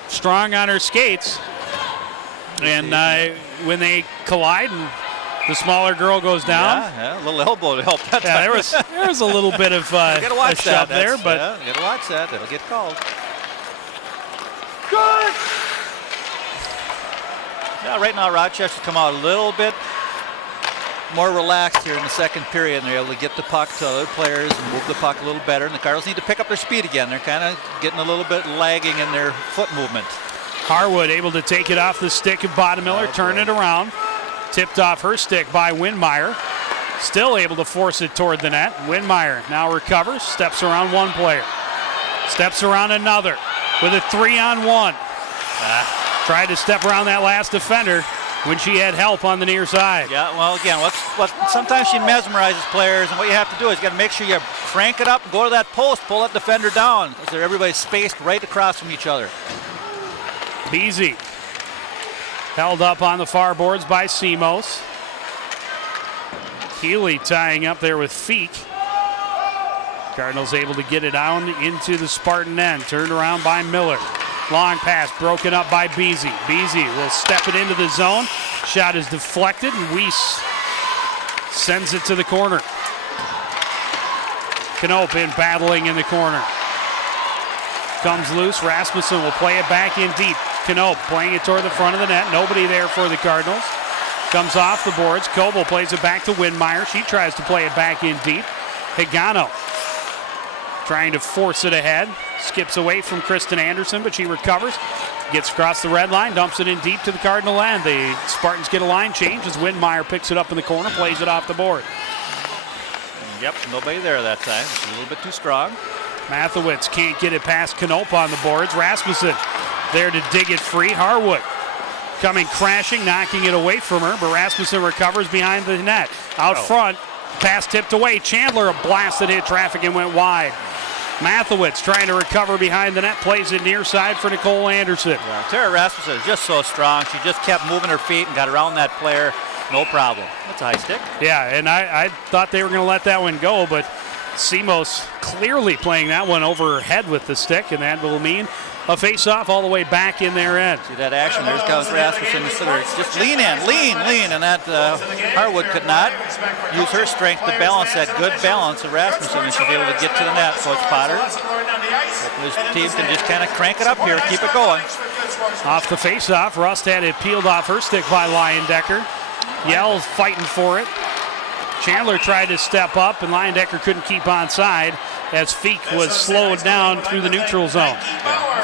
strong on her skates, and when they collide and the smaller girl goes down. Yeah, a little elbow to help that. Yeah, there was a little bit of a shove there, but you gotta watch that. It'll get called. Good. Yeah, right now Rochester come out a little bit more relaxed here in the second period, and they're able to get the puck to other players and move the puck a little better. And the Cardinals need to pick up their speed again. They're kind of getting a little bit lagging in their foot movement. Harwood able to take it off the stick of Bottomiller, turn it around. Tipped off her stick by Windmeyer. Still able to force it toward the net. Windmeyer now recovers, steps around one player. Steps around another with a 3-on-1. Tried to step around that last defender when she had help on the near side. Yeah, well, again, sometimes she mesmerizes players, and what you have to do is you got to make sure you crank it up and go to that post, pull that defender down, so everybody's spaced right across from each other. Beasy held up on the far boards by Simos. Healy tying up there with Feek. Cardinals able to get it down into the Spartan end. Turned around by Miller. Long pass broken up by Beasy. Beasy will step it into the zone. Shot is deflected, and Weiss sends it to the corner. Knoop in battling in the corner. Comes loose. Rasmussen will play it back in deep. Knoop playing it toward the front of the net. Nobody there for the Cardinals. Comes off the boards. Coble plays it back to Windmeyer. She tries to play it back in deep. Hagano trying to force it ahead. Skips away from Kristen Anderson, but she recovers. Gets across the red line, dumps it in deep to the Cardinal end. The Spartans get a line change as Windmeyer picks it up in the corner, plays it off the board. Yep, nobody there that time. She's a little bit too strong. Mathewitz can't get it past Knope on the boards. Rasmussen there to dig it free. Harwood coming crashing, knocking it away from her, but Rasmussen recovers behind the net. Out front, pass tipped away. Chandler, a blast that hit traffic and went wide. Mathewitz trying to recover behind the net, plays it near side for Nicole Anderson. Yeah, Tara Rasmussen is just so strong. She just kept moving her feet and got around that player. No problem. That's a high stick. Yeah, and I thought they were going to let that one go, but Simos clearly playing that one over her head with the stick, and that will mean a face-off all the way back in their end. See that action? There's comes Rasmussen. Just lean in, lean, and that Harwood could not use her strength to balance that good balance of Rasmussen, and she's able to get to the net. Coach Potter, hoping his team can just kind of crank it up here, keep it going. Off the face-off, Rust had it peeled off her stick by Leyendecker. Yell's fighting for it. Chandler tried to step up, and Leyendecker couldn't keep onside as Feek was slowed down through the neutral zone.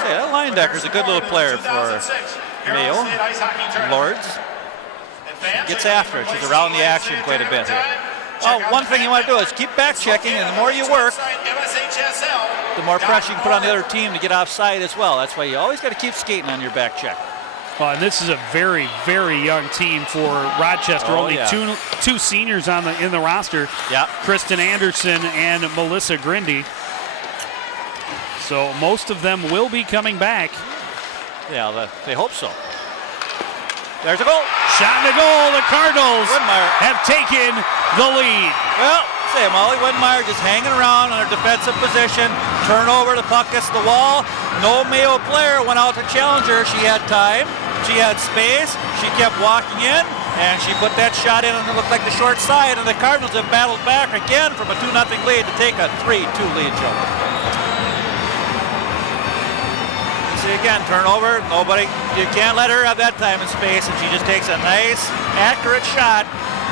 Yeah, that Leyendecker's a good little player for Mayo. Lords. She gets after it. She's around the action quite a bit here. Oh, one thing you want to do is keep back checking, and the more you work, the more pressure you can put on the other team to get offside as well. That's why you always got to keep skating on your back check. Well, and this is a very, very young team for Rochester. Only two seniors in the roster. Yeah. Kristen Anderson and Melissa Grindy. So most of them will be coming back. Yeah, they hope so. There's a goal. Shot in the goal. The Cardinals have taken the lead. Well, say Molly Windmeyer just hanging around in her defensive position. Turnover, the puck gets to the wall. No Mayo player went out to challenge her. She had time. She had space. She kept walking in, and she put that shot in, and it looked like the short side. And the Cardinals have battled back again from a 2-0 lead to take a 3-2 lead, Joe. See again, turnover. Nobody. You can't let her have that time and space, and she just takes a nice, accurate shot.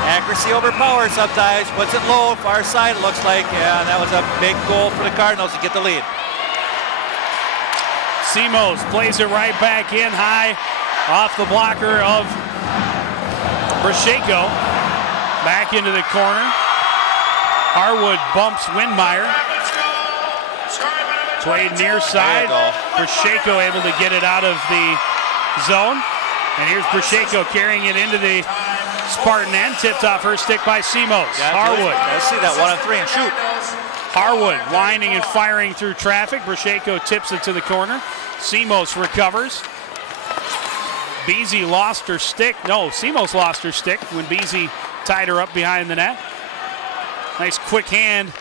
Accuracy overpowers sometimes. Puts it low, far side. It looks like. Yeah, and that was a big goal for the Cardinals to get the lead. Simos plays it right back in high. Off the blocker of Brasheko. Back into the corner. Harwood bumps Windmeyer. Played near side. Brasheko able to get it out of the zone. And here's Brasheko carrying it into the Spartan end. Tipped off her stick by Simos. Yeah, Harwood. Let's see that 1-on-3 and shoot. Harwood winding and firing through traffic. Brasheko tips it to the corner. Simos recovers. Beasy lost her stick. No, Simos lost her stick when Beasy tied her up behind the net. Nice quick hand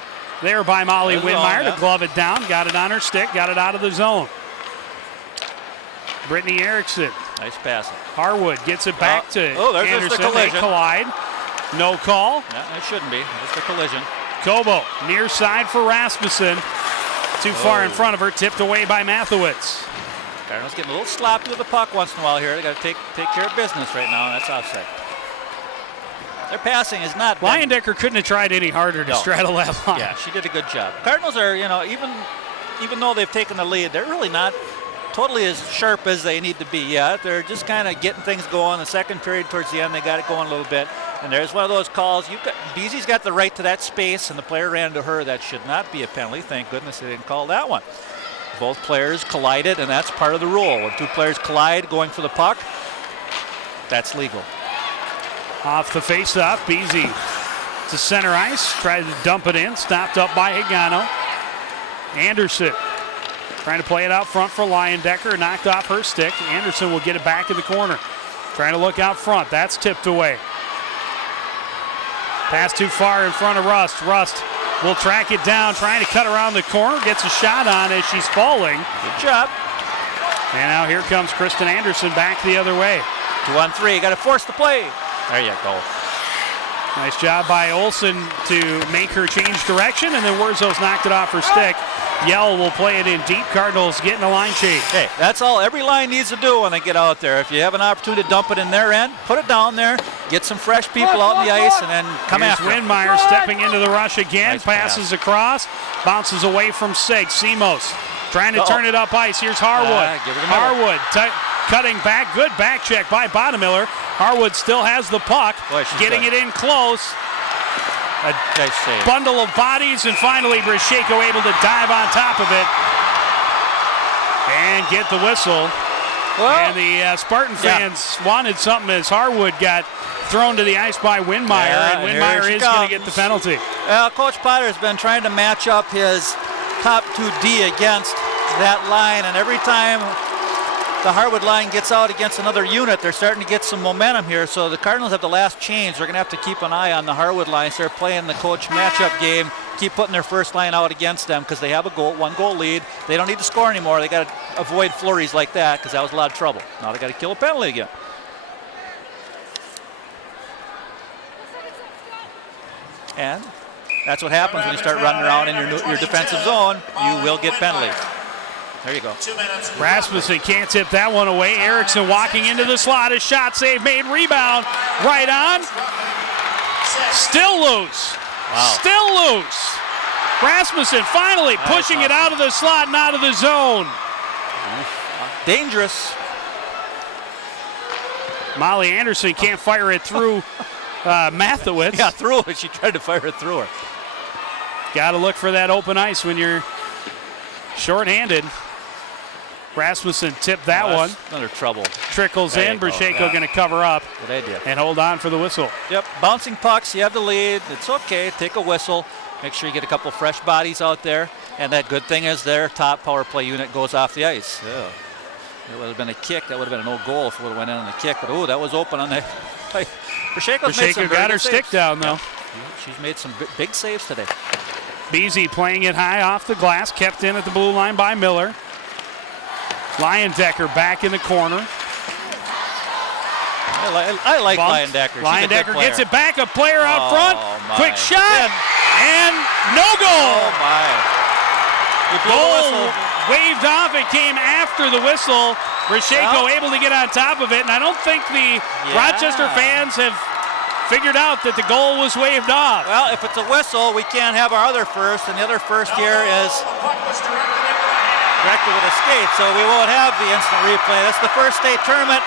there by Molly Windmeyer to glove it down. Got it on her stick, got it out of the zone. Brittany Erickson. Nice pass. Harwood gets it back to there's Anderson. the collision. They collide. No call. Yeah, it shouldn't be. Just a collision. Kobo near side for Rasmussen. Too far in front of her, tipped away by Mathewitz. Cardinals getting a little sloppy with the puck once in a while here. They got to take care of business right now, and that's offside. Their passing is not. Leyendecker couldn't have tried any harder to straddle that line. Yeah, she did a good job. Cardinals are, even though they've taken the lead, they're really not totally as sharp as they need to be yet. They're just kind of getting things going. The second period towards the end, they got it going a little bit. And there's one of those calls. Beasy's got the right to that space, and the player ran to her. That should not be a penalty. Thank goodness they didn't call that one. Both players collided, and that's part of the rule. When two players collide going for the puck, that's legal. Off the face-off, Beasy to center ice. Tried to dump it in. Stopped up by Higano. Anderson trying to play it out front for Leyendecker. Knocked off her stick. Anderson will get it back in the corner. Trying to look out front. That's tipped away. Pass too far in front of Rust. Rust will track it down, trying to cut around the corner. Gets a shot on as she's falling. Good job. And now here comes Kristen Anderson back the other way. 2-on-3. Got to force the play. There you go. Nice job by Olsen to make her change direction, and then Wurzos knocked it off her stick. Yell will play it in deep. Cardinals getting a line change. Hey, that's all every line needs to do when they get out there. If you have an opportunity to dump it in their end, put it down there, get some fresh people out on the ice, and then come after it. Windmeyer stepping into the rush again. Nice passes across, bounces away from Sig. Simos Trying to turn it up ice. Here's Harwood. Harwood cutting back. Good back check by Bonnemiller. Harwood still has the puck. Getting it in close. A nice save. Bundle of bodies, and finally Brasheko able to dive on top of it and get the whistle. And the Spartan fans wanted something as Harwood got thrown to the ice by Windmeyer, and Windmeyer is going to get the penalty. Well, Coach Potter has been trying to match up his top 2D against that line, and every time the Harwood line gets out against another unit, they're starting to get some momentum here. So the Cardinals have the last change. They're going to have to keep an eye on the Harwood line. So they're playing the coach matchup game, keep putting their first line out against them because they have a one-goal lead. They don't need to score anymore. They got to avoid flurries like that because that was a lot of trouble. Now they got to kill a penalty again. And that's what happens when you start running around in your defensive zone. You will get penalties. There you go. Rasmussen can't tip that one away. Erickson walking into the slot. A shot save made. Rebound. Right on. Still loose. Wow. Still loose. Rasmussen finally pushing it out of the slot and out of the zone. Dangerous. Molly Anderson can't fire it through Mathewitz. Yeah, through it. She tried to fire it through her. Got to look for that open ice when you're shorthanded. Rasmussen tipped that one. Another trouble. Trickles in. Brasheko going to cover up. Good idea. And hold on for the whistle. Yep, bouncing pucks. You have the lead. It's okay. Take a whistle. Make sure you get a couple fresh bodies out there. And that good thing is their top power play unit goes off the ice. Yeah. It would have been a kick. That would have been a no goal if it would have went in on the kick. But, that was open on the play. Brasheko got her stick down, though. She's made some big saves today. Beasy playing it high off the glass. Kept in at the blue line by Miller. Leyendecker back in the corner. I like Leyendecker. Leyendecker gets it back. A player out front. Quick shot. And no goal. Oh, my. Goal waved off. It came after the whistle. Brasheko able to get on top of it. And I don't think the Rochester fans have figured out that the goal was waved off. Well, if it's a whistle, we can't have our other first. And the other first here is directed with a skate, so we won't have the instant replay. That's the first state tournament,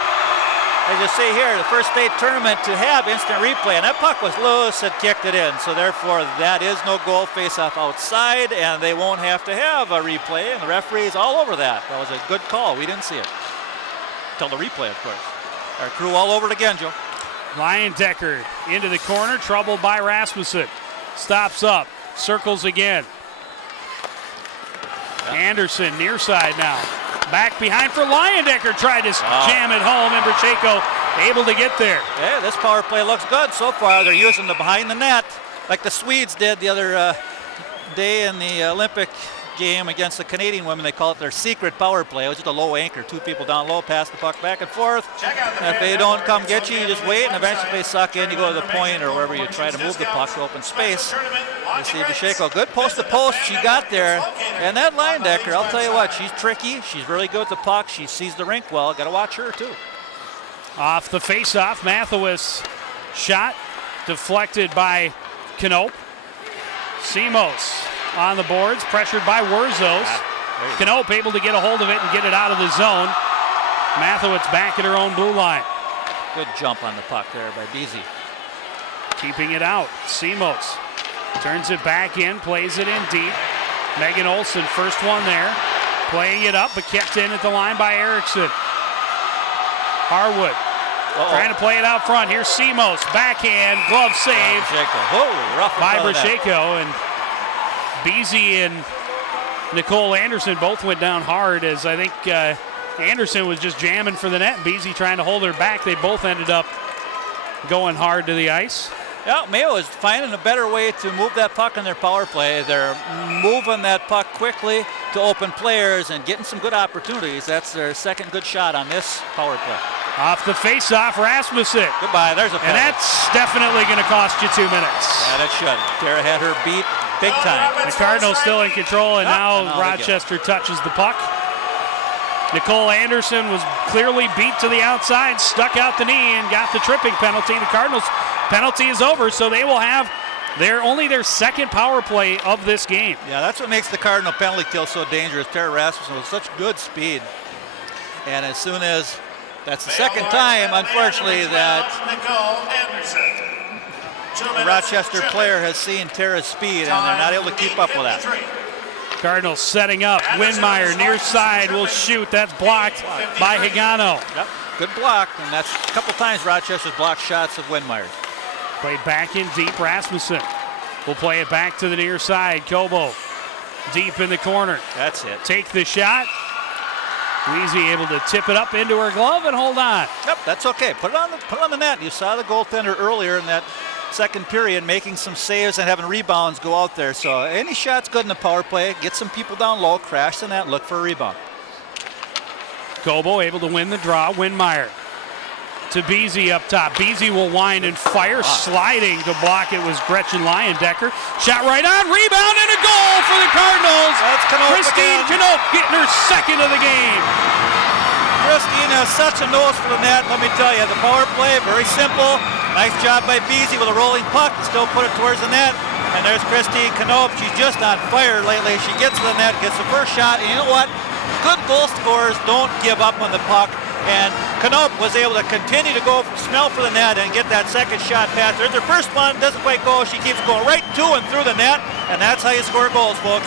as you see here, the first state tournament to have instant replay, and that puck was loose and kicked it in, so therefore that is no goal, face-off outside, and they won't have to have a replay, and the referee's all over that. That was a good call. We didn't see it until the replay, of course. Our crew all over it again, Joe. Leyendecker into the corner, troubled by Rasmussen. Stops up, circles again. Anderson near side now. Back behind for Leyendecker. Tried to jam it home, and Brasheko able to get there. Yeah, this power play looks good so far. They're using the behind the net like the Swedes did the other day in the Olympic game against the Canadian women. They call it their secret power play. It was just a low anchor. Two people down low, pass the puck back and forth. And if they don't come get you, you just wait, and eventually they suck in. You go to the point or wherever you try to move the puck to open space. You see Brasheko, good post to post. She got there. And that Leyendecker, I'll tell you what, she's tricky. She's really good with the puck. She sees the rink well. Got to watch her, too. Off the face-off, Mathewitz shot deflected by Knope. Simos on the boards, pressured by Wurzos. Knope able to get a hold of it and get it out of the zone. Mathewitz back at her own blue line. Good jump on the puck there by Beasy. Keeping it out. Simos turns it back in, plays it in deep. Megan Olsen, first one there. Playing it up, but kept in at the line by Erickson. Harwood trying to play it out front. Here's Simos, backhand, glove save by Brasheko. And Beasy and Nicole Anderson both went down hard, as I think Anderson was just jamming for the net. Beasy trying to hold her back. They both ended up going hard to the ice. Yeah, Mayo is finding a better way to move that puck in their power play. They're moving that puck quickly to open players and getting some good opportunities. That's their second good shot on this power play. Off the face-off, Rasmussen. Goodbye, there's a penalty. And that's definitely going to cost you 2 minutes. Yeah, that should. Tara had her beat big time. The Cardinals still in control, and now Rochester touches the puck. Nicole Anderson was clearly beat to the outside, stuck out the knee, and got the tripping penalty. The Cardinals' penalty is over, so they will have They're only their second power play of this game. Yeah, that's what makes the Cardinal penalty kill so dangerous. Tara Rasmussen with such good speed. And as soon as, that's the second time, unfortunately, that the Rochester player has seen Tara's speed, and they're not able to keep up with that. Cardinals setting up. Windmeyer near side will shoot. That's blocked by Higano. Yep, good block, and that's a couple times Rochester's blocked shots of Windmeyer's. Played back in deep. Rasmussen will play it back to the near side. Kobo deep in the corner. That's it. Take the shot. Weezy able to tip it up into her glove and hold on. Yep, that's okay. Put it on the net. You saw the goaltender earlier in that second period making some saves and having rebounds go out there. So any shot's good in the power play. Get some people down low, crash the net, look for a rebound. Kobo able to win the draw. Windmeyer to Beasy up top. Beasy will wind and fire. Sliding to block it was Gretchen Leyendecker. Shot right on. Rebound and a goal for the Cardinals. That's Christine Knoop getting her second of the game. Christine has such a nose for the net. Let me tell you, the power play, very simple. Nice job by Beasy with a rolling puck to still put it towards the net. And there's Christine Knoop. She's just on fire lately. She gets to the net, gets the first shot. And you know what? Good goal scorers don't give up on the puck. And Knoop was able to continue to go smell for the net and get that second shot past her. Their first one doesn't quite go. She keeps going right to and through the net. And that's how you score goals, folks.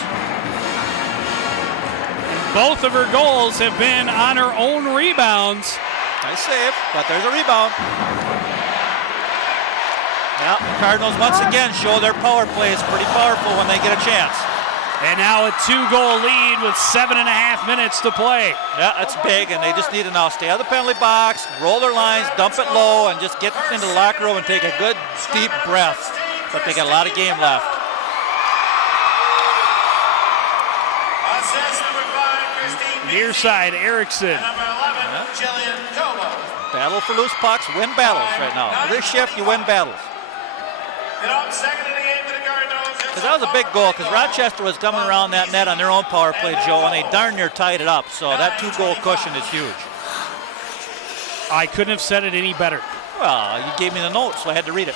Both of her goals have been on her own rebounds. Nice save, but there's a rebound. Yeah, the Cardinals once again show their power play is pretty powerful when they get a chance. And now a 2-goal lead with 7.5 minutes to play. Yeah, that's big, and they just need to now stay out of the penalty box, roll their lines, dump it low, and just get into the locker room and take a good, deep breath. But they got a lot of game left. Near side, Erickson. Battle for loose pucks, win battles right now. Every shift, you win battles. Because that was a big goal, because Rochester was coming around that net on their own power play, Joe, and they darn near tied it up. So that 2-goal cushion is huge. I couldn't have said it any better. Well, you gave me the notes, so I had to read it.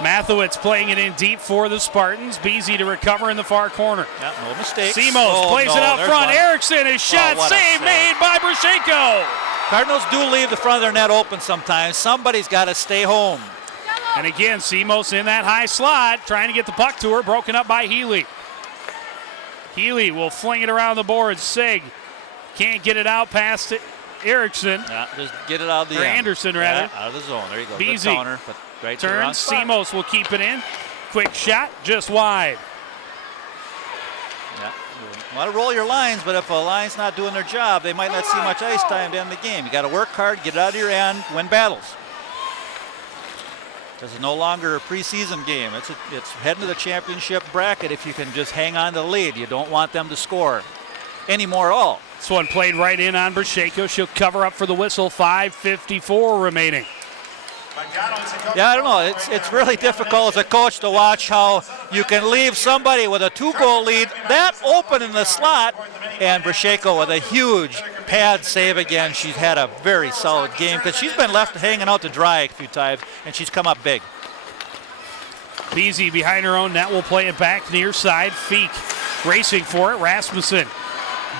Mathewitz playing it in deep for the Spartans. Beasy to recover in the far corner. Yeah, no mistakes. Simos plays it out front. One. Erickson, his shot save made by Brashenko. Cardinals do leave the front of their net open sometimes. Somebody's got to stay home. And again, Simos in that high slot, trying to get the puck to her, broken up by Healy. Healy will fling it around the board. Sig can't get it out past it. Erickson. Yeah, just get it out of the or end. Anderson, rather. Yeah, out of the zone. There you go. Beasy. Good counter, but right turns. Simos will keep it in. Quick shot, just wide. Yeah, you want to roll your lines, but if a line's not doing their job, they might not see much ice time to end the game. You got to work hard, get it out of your end, win battles. This is no longer a preseason game. It's heading to the championship bracket if you can just hang on to the lead. You don't want them to score anymore at all. This one played right in on Brashenko. She'll cover up for the whistle. 5:54 remaining. Yeah, I don't know. It's really difficult as a coach to watch how you can leave somebody with a 2-goal lead that open in the slot, and Brashenko with a huge pad save again. She's had a very solid game because she's been left hanging out to dry a few times, and she's come up big. Beasy behind her own net will play it back near side. Feek racing for it. Rasmussen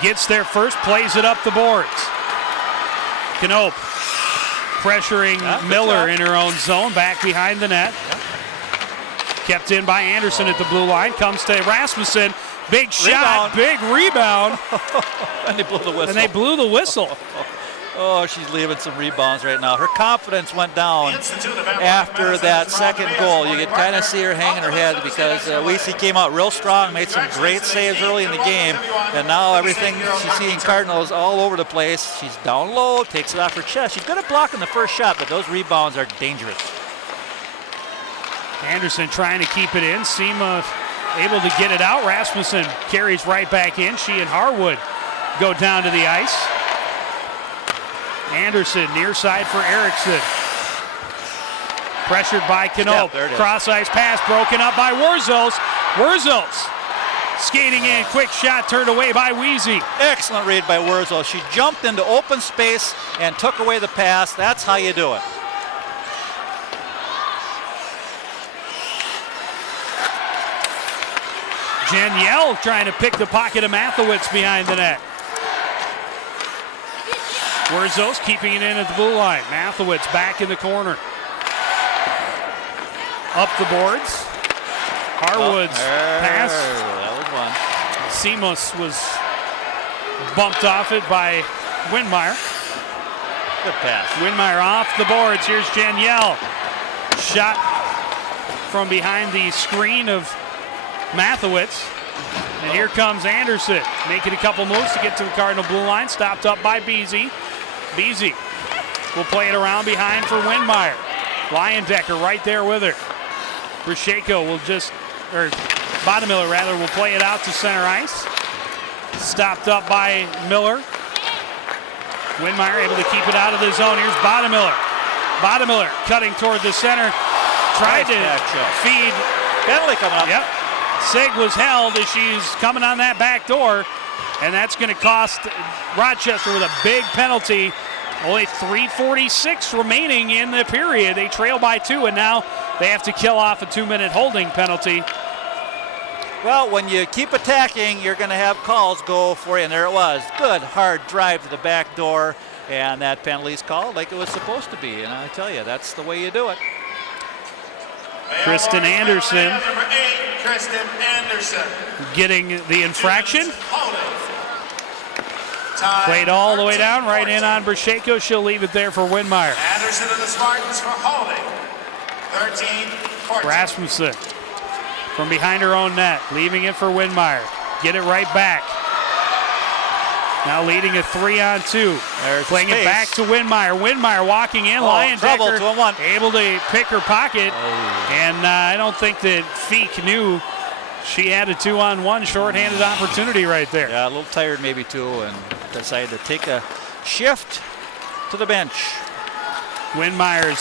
gets there first, plays it up the boards. Knoop pressuring Miller in her own zone, back behind the net. Kept in by Anderson at the blue line. Comes to Rasmussen. Big shot, big rebound. And they blew the whistle. Oh, she's leaving some rebounds right now. Her confidence went down after that second goal. You could kind of see her hanging her head because Weesey came out real strong, made some great saves early in the game, and now everything she's seeing Cardinals all over the place. She's down low, takes it off her chest. She's good at blocking the first shot, but those rebounds are dangerous. Anderson trying to keep it in. Seema able to get it out. Rasmussen carries right back in. She and Harwood go down to the ice. Anderson near side for Erickson. Pressured by Knoop. Cross ice pass broken up by Wurzels. Wurzels skating in. Quick shot turned away by Weezy. Excellent read by Wurzels. She jumped into open space and took away the pass. That's how you do it. Janielle trying to pick the pocket of Mathewitz behind the net. Wurzos keeping it in at the blue line. Mathewitz back in the corner. Up the boards. Harwood's pass. That was one. Simos was bumped off it by Windmeyer. Good pass. Windmeyer off the boards. Here's Janielle. Shot from behind the screen of Mathewitz. And here comes Anderson, making a couple moves to get to the Cardinal blue line. Stopped up by Beasy. Beasy will play it around behind for Windmeyer. Leyendecker right there with her. Brasheko will Bodemiller rather, will play it out to center ice. Stopped up by Miller. Windmeyer able to keep it out of the zone. Here's Bodemiller. Bodemiller cutting toward the center. Tried to feed. Penalty coming up. Yep. Sig was held as she's coming on that back door. And that's going to cost Rochester with a big penalty. Only 3:46 remaining in the period. They trail by 2, and now they have to kill off a 2-minute holding penalty. Well, when you keep attacking, you're going to have calls go for you, and there it was. Good, hard drive to the back door, and that penalty's called like it was supposed to be. And I tell you, that's the way you do it. Kristen Anderson. Number 8, Kristen Anderson. Getting the infraction. Played all the way down, right in on Brasheko. She'll leave it there for Windmeyer. Anderson and the Spartans for holding. 13-14. Rasmussen from behind her own net, leaving it for Windmeyer. Get it right back. Now leading a 3-on-2. Playing it back to Windmeyer. Windmeyer walking in. Leyendecker able to pick her pocket. And I don't think that Feek knew she had a 2-on-1 shorthanded opportunity right there. Yeah, a little tired maybe too, and decided to take a shift to the bench. Windmeyer's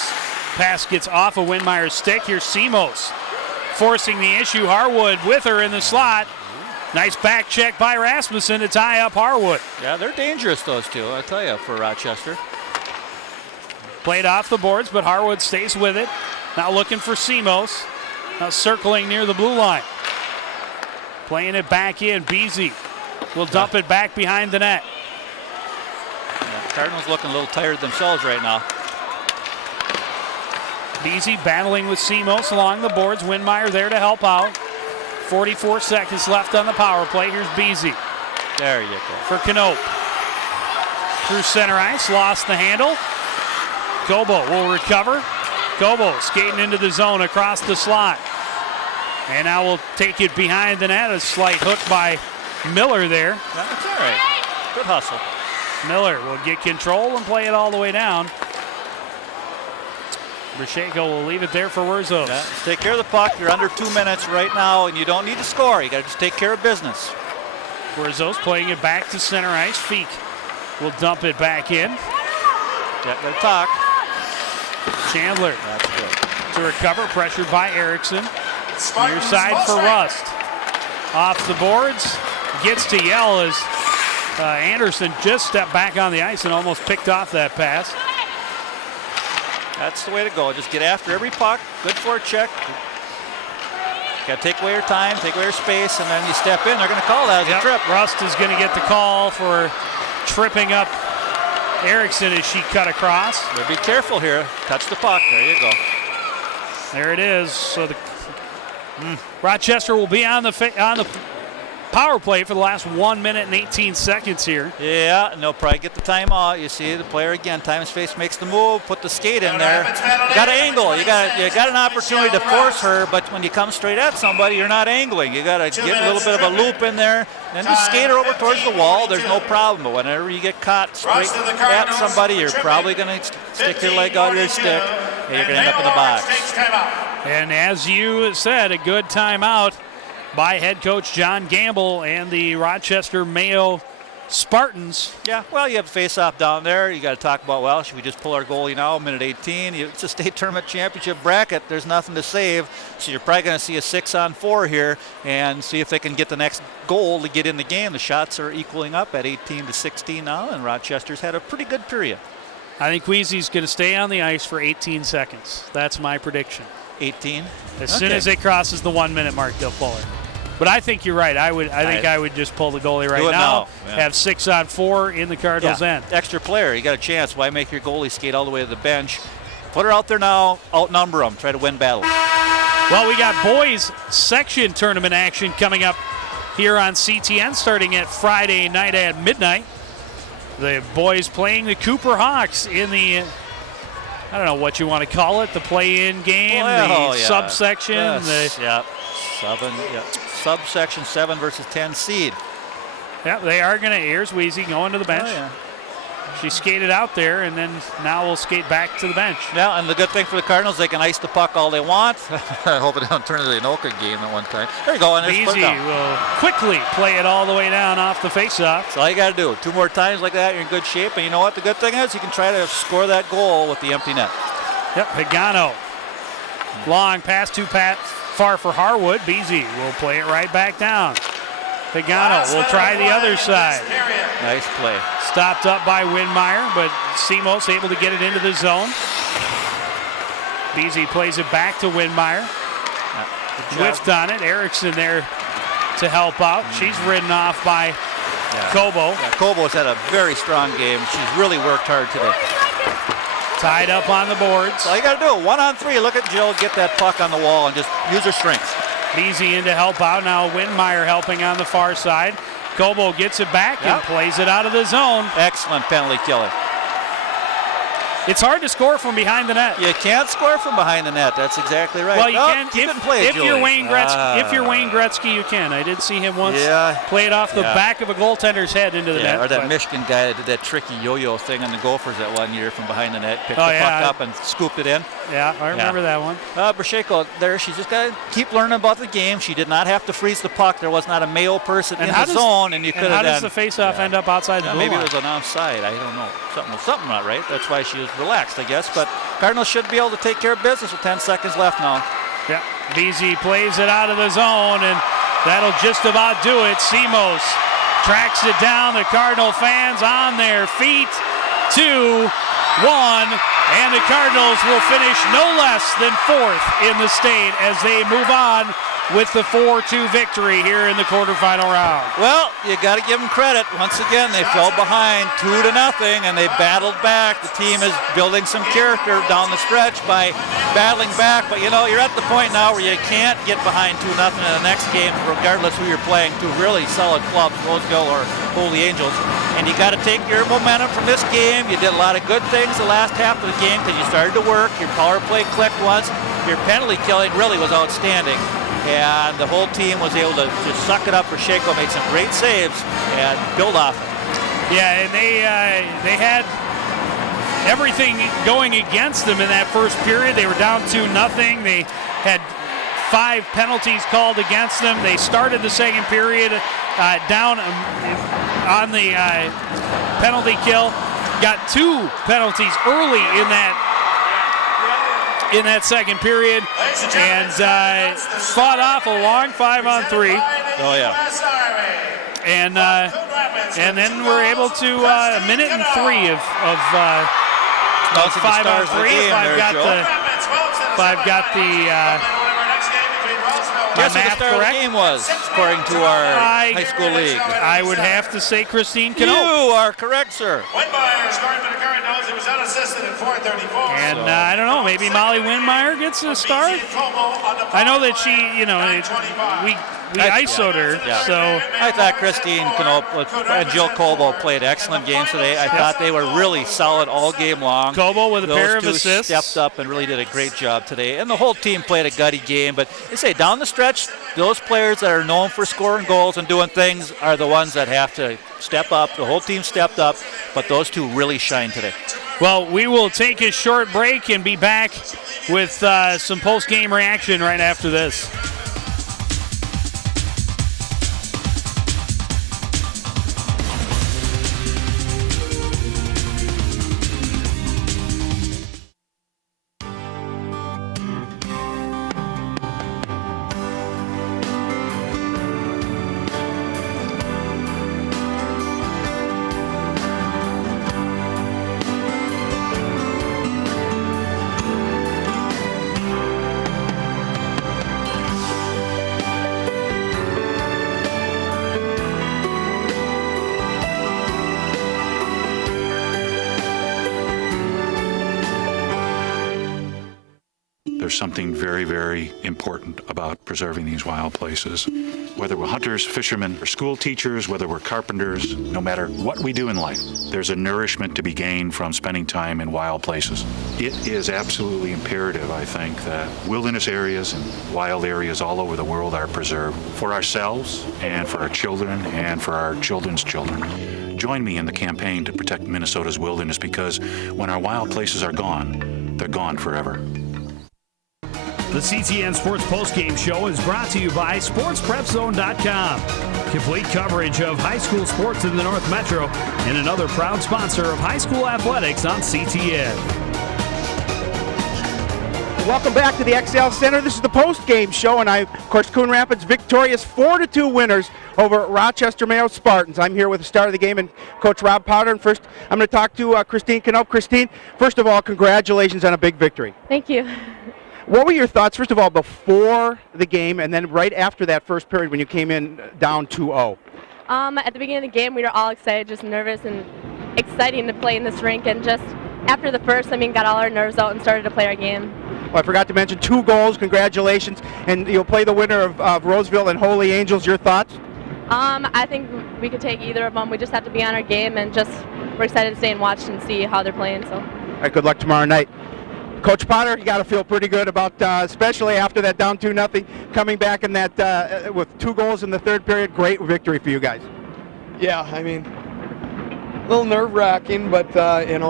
pass gets off of Windmeyer's stick. Here's Simos forcing the issue. Harwood with her in the slot. Nice back check by Rasmussen to tie up Harwood. Yeah, they're dangerous, those two, I tell you, for Rochester. Played off the boards, but Harwood stays with it. Now looking for Simos. Now circling near the blue line. Playing it back in. Beasy will dump it back behind the net. Yeah, Cardinals looking a little tired themselves right now. Beasy battling with Simos along the boards. Windmeyer there to help out. 44 seconds left on the power play. Here's Beasy. There you go. For Knope. Through center ice. Lost the handle. Gobo will recover. Gobo skating into the zone across the slot. And now we'll take it behind the net. A slight hook by Miller there. That's all right. Good hustle. Miller will get control and play it all the way down. Brasheko will leave it there for Wurzos. Yeah, take care of the puck. You're under 2 minutes right now, and you don't need to score. You got to just take care of business. Wurzos playing it back to center ice. Feek will dump it back in. Get the talk. Chandler. That's good. To recover, pressured by Erickson. Near side for Rust. Off the boards. Gets to yell as Anderson just stepped back on the ice and almost picked off that pass. That's the way to go. Just get after every puck. Good for a check. Got to take away your time, take away your space, and then you step in. They're going to call that as a trip. Rust is going to get the call for tripping up Erickson as she cut across. But be careful here. Touch the puck. There you go. There it is. So the Rochester will be on the power play for the last 1 minute and 18 seconds here. Yeah, and they'll probably get the timeout. You see the player again, time and space makes the move, put the skate in there. You got to angle. You got an opportunity to force her, but when you come straight at somebody, you're not angling. You got to get a little bit of a loop in there, and just skate her over towards the wall. There's no problem. But whenever you get caught straight at somebody, you're probably going to stick your leg out of your stick, and you're going to end up in the box. And as you said, a good timeout by head coach John Gamble and the Rochester Mayo Spartans. Yeah, well, you have a face-off down there. You got to talk about, well, should we just pull our goalie now, minute 18? It's a state tournament championship bracket. There's nothing to save. So you're probably going to see a 6-on-4 here and see if they can get the next goal to get in the game. The shots are equaling up at 18-16 now, and Rochester's had a pretty good period. I think Wheezy's going to stay on the ice for 18 seconds. That's my prediction. 18? As soon as it crosses the 1 minute mark, they'll pull it. But I think you're right. I think I would just pull the goalie right now. Yeah. Have 6-on-4 in the Cardinals' end. Extra player. You got a chance. Why make your goalie skate all the way to the bench? Put her out there now. Outnumber them. Try to win battles. Well, we got boys section tournament action coming up here on CTN starting at Friday night at midnight. The boys playing the Cooper Hawks in the, I don't know what you want to call it, the play-in game, subsection. Subsection 7 versus 10 seed. Yeah, they are going to, here's Weezy going to the bench. She skated out there, and then now we'll skate back to the bench. Yeah, and the good thing for the Cardinals, they can ice the puck all they want. I hope it don't turn into the Anoka game at one time. There you go. And Easy will quickly play it all the way down off the faceoff. That's all you got to do. 2 more times like that, you're in good shape. And you know what the good thing is? You can try to score that goal with the empty net. Yep, Higano. Long pass to Pat, far for Harwood. Beasy will play it right back down. Higano will try the other side. Nice play. Stopped up by Winmeyer, but Simos able to get it into the zone. Beasy plays it back to Winmeyer. Whiffed on it. Erickson there to help out. She's ridden off by Kobo. Yeah, Kobo's had a very strong game. She's really worked hard today. Tied up on the boards. All you got to do, 1-on-3. Look at Jill get that puck on the wall and just use her strength. Beasy in to help out. Now Winmeyer helping on the far side. Kobo gets it back and plays it out of the zone. Excellent penalty killing. It's hard to score from behind the net. You can't score from behind the net. That's exactly right. Well, you can. If you're Wayne Gretzky, you can. I did see him once play it off the back of a goaltender's head into the net. Or that Michigan guy that did that tricky yo-yo thing on the Gophers that one year from behind the net. Picked the puck up and scooped it in. Yeah, I remember that one. Brasheko there, she's just got to keep learning about the game. She did not have to freeze the puck. There was not a Mayo person in the zone, and you could have how does the face-off end up outside the blue line? Maybe it was an offside. I don't know. Something not right. That's why she was relaxed, I guess. But Cardinals should be able to take care of business with 10 seconds left now. Yeah, BZ plays it out of the zone, and that'll just about do it. Simos tracks it down. The Cardinal fans on their feet. 2-1, and the Cardinals will finish no less than 4th in the state as they move on with the 4-2 victory here in the quarterfinal round. Well, you got to give them credit. Once again, they fell behind 2-0, and they battled back. The team is building some character down the stretch by battling back. But, you know, you're at the point now where you can't get behind 2-0 in the next game, regardless who you're playing. 2 really solid clubs, Roseville or Holy Angels. And you got to take your momentum from this game. You did a lot of good things the last half of the game because you started to work. Your power play clicked once. Your penalty killing really was outstanding. And the whole team was able to just suck it up. Brasheko made some great saves and build off it. Yeah, and they had everything going against them in that first period. They were down 2-0. They had 5 penalties called against them. They started the second period down on the penalty kill. Got 2 penalties early in that second period, and fought off a long 5-on-3. Oh yeah. And then we're able to a minute and 3 of 5-on-3. I've got the Guess what the star of the game was, according to our high school league? I would have to say Christine Cano. You are correct, sir. Winmeyer scoring for the Cardinals. It was unassisted at 4:34. And I don't know, maybe Molly Winmeyer gets a start. I know that she, we ISO'd her, so. I thought Christine Cano and Jill Kobo played excellent games today. I thought they were really solid all game long. Kobo with a pair of Those two assists. stepped up and really did a great job today. And the whole team played a gutty game. But they say down the stretch, those players that are known for scoring goals and doing things are the ones that have to step up. The whole team stepped up, but those two really shined today. Well, we will take a short break and be back with some post-game reaction right after this. there's something very, very important about preserving these wild places. Whether we're hunters, fishermen, or school teachers, whether we're carpenters, no matter what we do in life, there's a nourishment to be gained from spending time in wild places. It is absolutely imperative, I think, that wilderness areas and wild areas all over the world are preserved for ourselves and for our children and for our children's children. Join me in the campaign to protect Minnesota's wilderness, because when our wild places are gone, they're gone forever. The CTN Sports Postgame Show is brought to you by SportsPrepZone.com. Complete coverage of high school sports in the North Metro and another proud sponsor of high school athletics on CTN. Welcome back to the XL Center. This is the post-game show, and of course, Coon Rapids victorious 4-2 winners over Rochester Mayo Spartans. I'm here with the star of the game and Coach Rob Powder. And first, I'm going to talk to Christine Knope. Christine, first of all, congratulations on a big victory. Thank you. What were your thoughts, first of all, before the game and then right after that first period when you came in down 2-0? At the beginning of the game, we were all excited, just nervous and exciting to play in this rink. And just after the first, got all our nerves out and started to play our game. Well, I forgot to mention 2 goals. Congratulations. And you'll play the winner of Roseville and Holy Angels. Your thoughts? I think we could take either of them. We just have to be on our game, and we're excited to stay and watch and see how they're playing. So. All right, good luck tomorrow night. Coach Potter, you got to feel pretty good about, especially after that down 2-0, coming back in that with 2 goals in the third period. Great victory for you guys. Yeah, a little nerve-wracking, but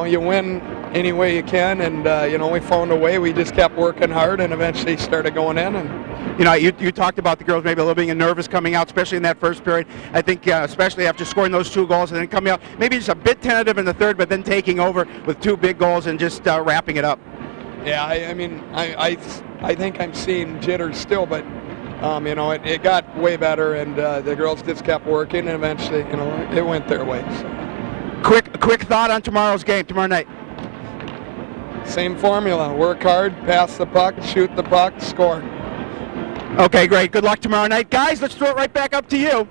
you win any way you can, and we found a way. We just kept working hard and eventually started going in. And you talked about the girls maybe a little bit nervous coming out, especially in that first period. I think especially after scoring those 2 goals and then coming out maybe just a bit tentative in the third, but then taking over with 2 big goals and just wrapping it up. Yeah, I think I'm seeing jitters still, but it got way better, and the girls just kept working, and eventually it went their way. So. Quick thought on tomorrow's game, tomorrow night. Same formula. Work hard, pass the puck, shoot the puck, score. Okay, great. Good luck tomorrow night. Guys, let's throw it right back up to you.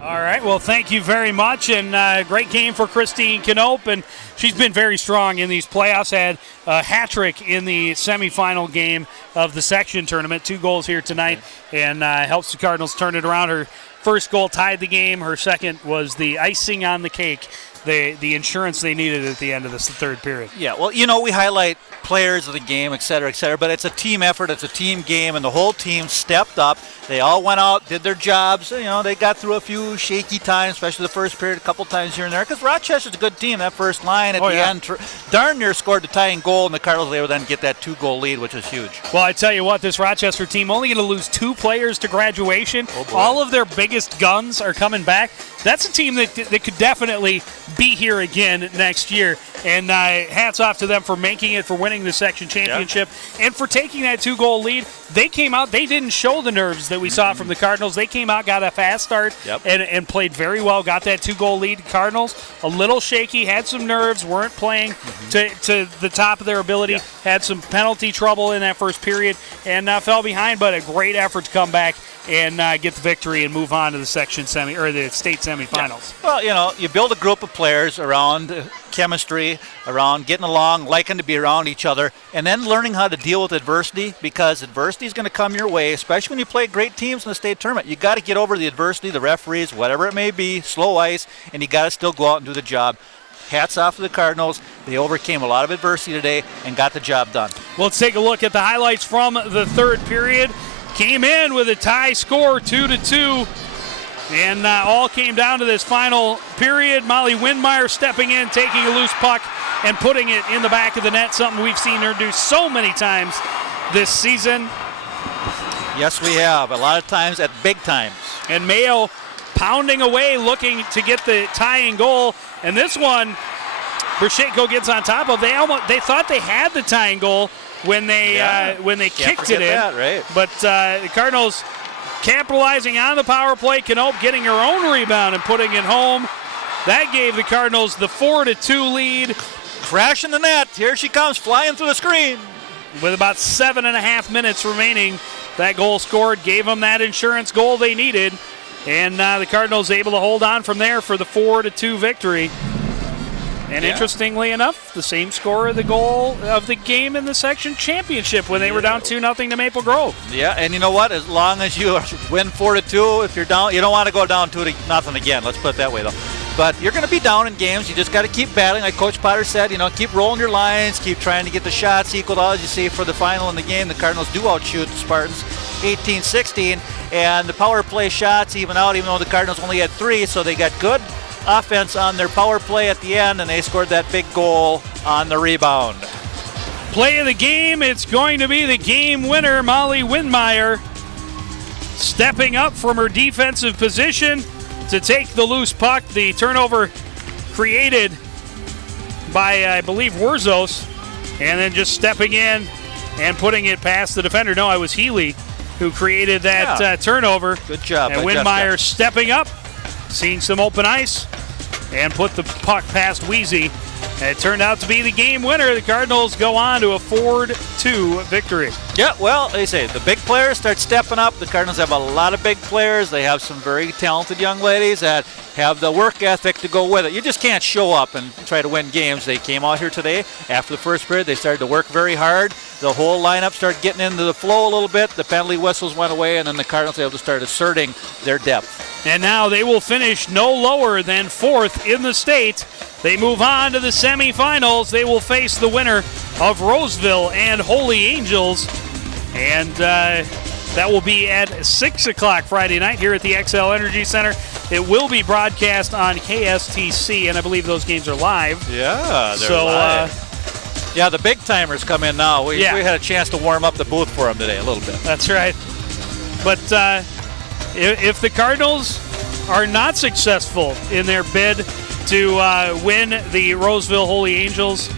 All right, well, thank you very much, and great game for Christine Knope, and she's been very strong in these playoffs. Had a hat trick in the semifinal game of the section tournament, 2 goals here tonight, and helps the Cardinals turn it around. Her first goal tied the game. Her second was the icing on the cake, the insurance they needed at the end of this third period. Yeah, well, we highlight players of the game, et cetera, but it's a team effort, it's a team game, and the whole team stepped up. They all went out, did their jobs. They got through a few shaky times, especially the first period, a couple times here and there, because Rochester's a good team. That first line at the end darn near scored the tying goal, and the Cardinals were able to then get that 2-goal lead, which is huge. Well, I tell you what, this Rochester team only going to lose 2 players to graduation. All of their biggest guns are coming back. That's a team that could definitely be here again next year. And hats off to them for making it, for winning the section championship, and for taking that 2-goal lead. They came out, they didn't show the nerves that we saw from the Cardinals. They came out, got a fast start, and played very well, got that 2-goal lead. Cardinals, a little shaky, had some nerves, weren't playing to the top of their ability, had some penalty trouble in that first period, and fell behind, but a great effort to come back and get the victory and move on to the section the state semifinals. Yeah. Well, you build a group of players around chemistry, around getting along, liking to be around each other, and then learning how to deal with adversity, because adversity is going to come your way, especially when you play great teams in the state tournament. You got to get over the adversity, the referees, whatever it may be, slow ice, and you got to still go out and do the job. Hats off to the Cardinals. They overcame a lot of adversity today and got the job done. Well, let's take a look at the highlights from the third period. Came in with a tie score, 2-2. And all came down to this final period. Molly Windmeyer stepping in, taking a loose puck, and putting it in the back of the net, something we've seen her do so many times this season. Yes, we have. A lot of times at big times. And Mayo pounding away, looking to get the tying goal. And this one, Brashenko gets on top of. They thought they had the tying goal when they kicked it in. That, right? But the Cardinals capitalizing on the power play. Knope getting her own rebound and putting it home. That gave the Cardinals the 4-2 lead. Crashing the net. Here she comes, flying through the screen. With about 7.5 minutes remaining, that goal scored, gave them that insurance goal they needed. And the Cardinals able to hold on from there for the 4-2 victory. And interestingly enough, the same score of the goal of the game in the section championship when they were down 2-0 to Maple Grove. Yeah, and you know what? As long as you win 4-2, if you're down, you don't want to go down 2-0 again. Let's put it that way, though. But you're going to be down in games. You just got to keep battling, like Coach Potter said. Keep rolling your lines, keep trying to get the shots equal out. As you see for the final in the game, the Cardinals do outshoot the Spartans 18-16, and the power play shots even out, even though the Cardinals only had 3, so they got good offense on their power play at the end, and they scored that big goal on the rebound. Play of the game, it's going to be the game winner, Molly Windmeyer, stepping up from her defensive position to take the loose puck. The turnover created by, I believe, Wurzos, and then just stepping in and putting it past the defender. No, it was Healy who created that turnover. Good job. And Windmeyer stepping up, seeing some open ice, and put the puck past Wheezy. And it turned out to be the game winner. The Cardinals go on to a 4-2 victory. Yeah, well, they say the big players start stepping up. The Cardinals have a lot of big players. They have some very talented young ladies that have the work ethic to go with it. You just can't show up and try to win games. They came out here today after the first period. They started to work very hard. The whole lineup started getting into the flow a little bit. The penalty whistles went away, and then the Cardinals were able to start asserting their depth. And now they will finish no lower than 4th in the state. They move on to the semifinals. They will face the winner of Roseville and Holy Angels. And that will be at 6 o'clock Friday night here at the XL Energy Center. It will be broadcast on KSTC, and I believe those games are live. Yeah, they're live. Yeah, the big timers come in now. We had a chance to warm up the booth for them today a little bit. That's right. But if the Cardinals are not successful in their bid to win the Roseville Holy Angels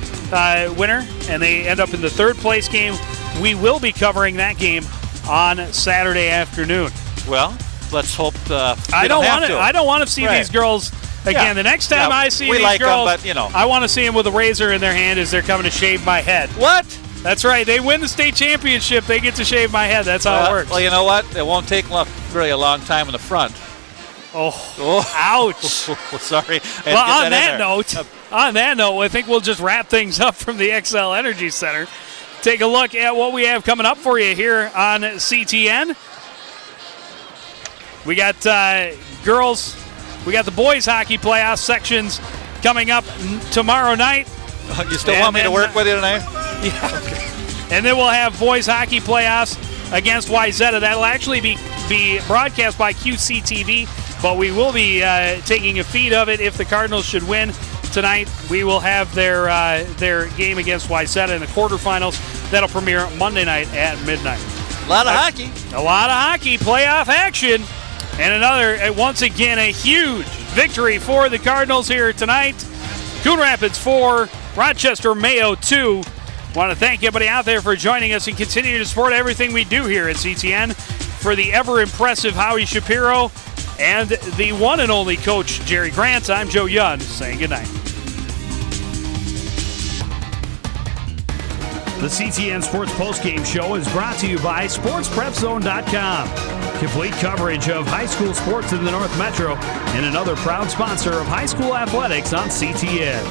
winner, and they end up in the 3rd place game, we will be covering that game on Saturday afternoon. Well, let's hope I don't want to see these girls again. Yeah. The next time I see these girls, I want to see them with a razor in their hand as they're coming to shave my head. What? That's right. They win the state championship. They get to shave my head. That's how it works. Well, you know what? It won't take really a long time in the front. Oh. Ouch. Sorry. Well, on that note, I think we'll just wrap things up from the XL Energy Center. Take a look at what we have coming up for you here on CTN. We got girls, we got the boys hockey playoff sections coming up tomorrow night. You still want me to work with you tonight? Yeah. Okay. And then we'll have boys hockey playoffs against Wyzetta. That'll actually be broadcast by QCTV, but we will be taking a feed of it if the Cardinals should win tonight. We will have their game against Wyzetta in the quarterfinals. That'll premiere Monday night at midnight. A lot of hockey. A lot of hockey, playoff action. And another, once again, a huge victory for the Cardinals here tonight. Coon Rapids 4, Rochester Mayo 2. Want to thank everybody out there for joining us and continuing to support everything we do here at CTN. For the ever-impressive Howie Shapiro and the one and only Coach Jerry Grant, I'm Joe Young saying goodnight. The CTN Sports Postgame Show is brought to you by SportsPrepZone.com. Complete coverage of high school sports in the North Metro and another proud sponsor of high school athletics on CTN.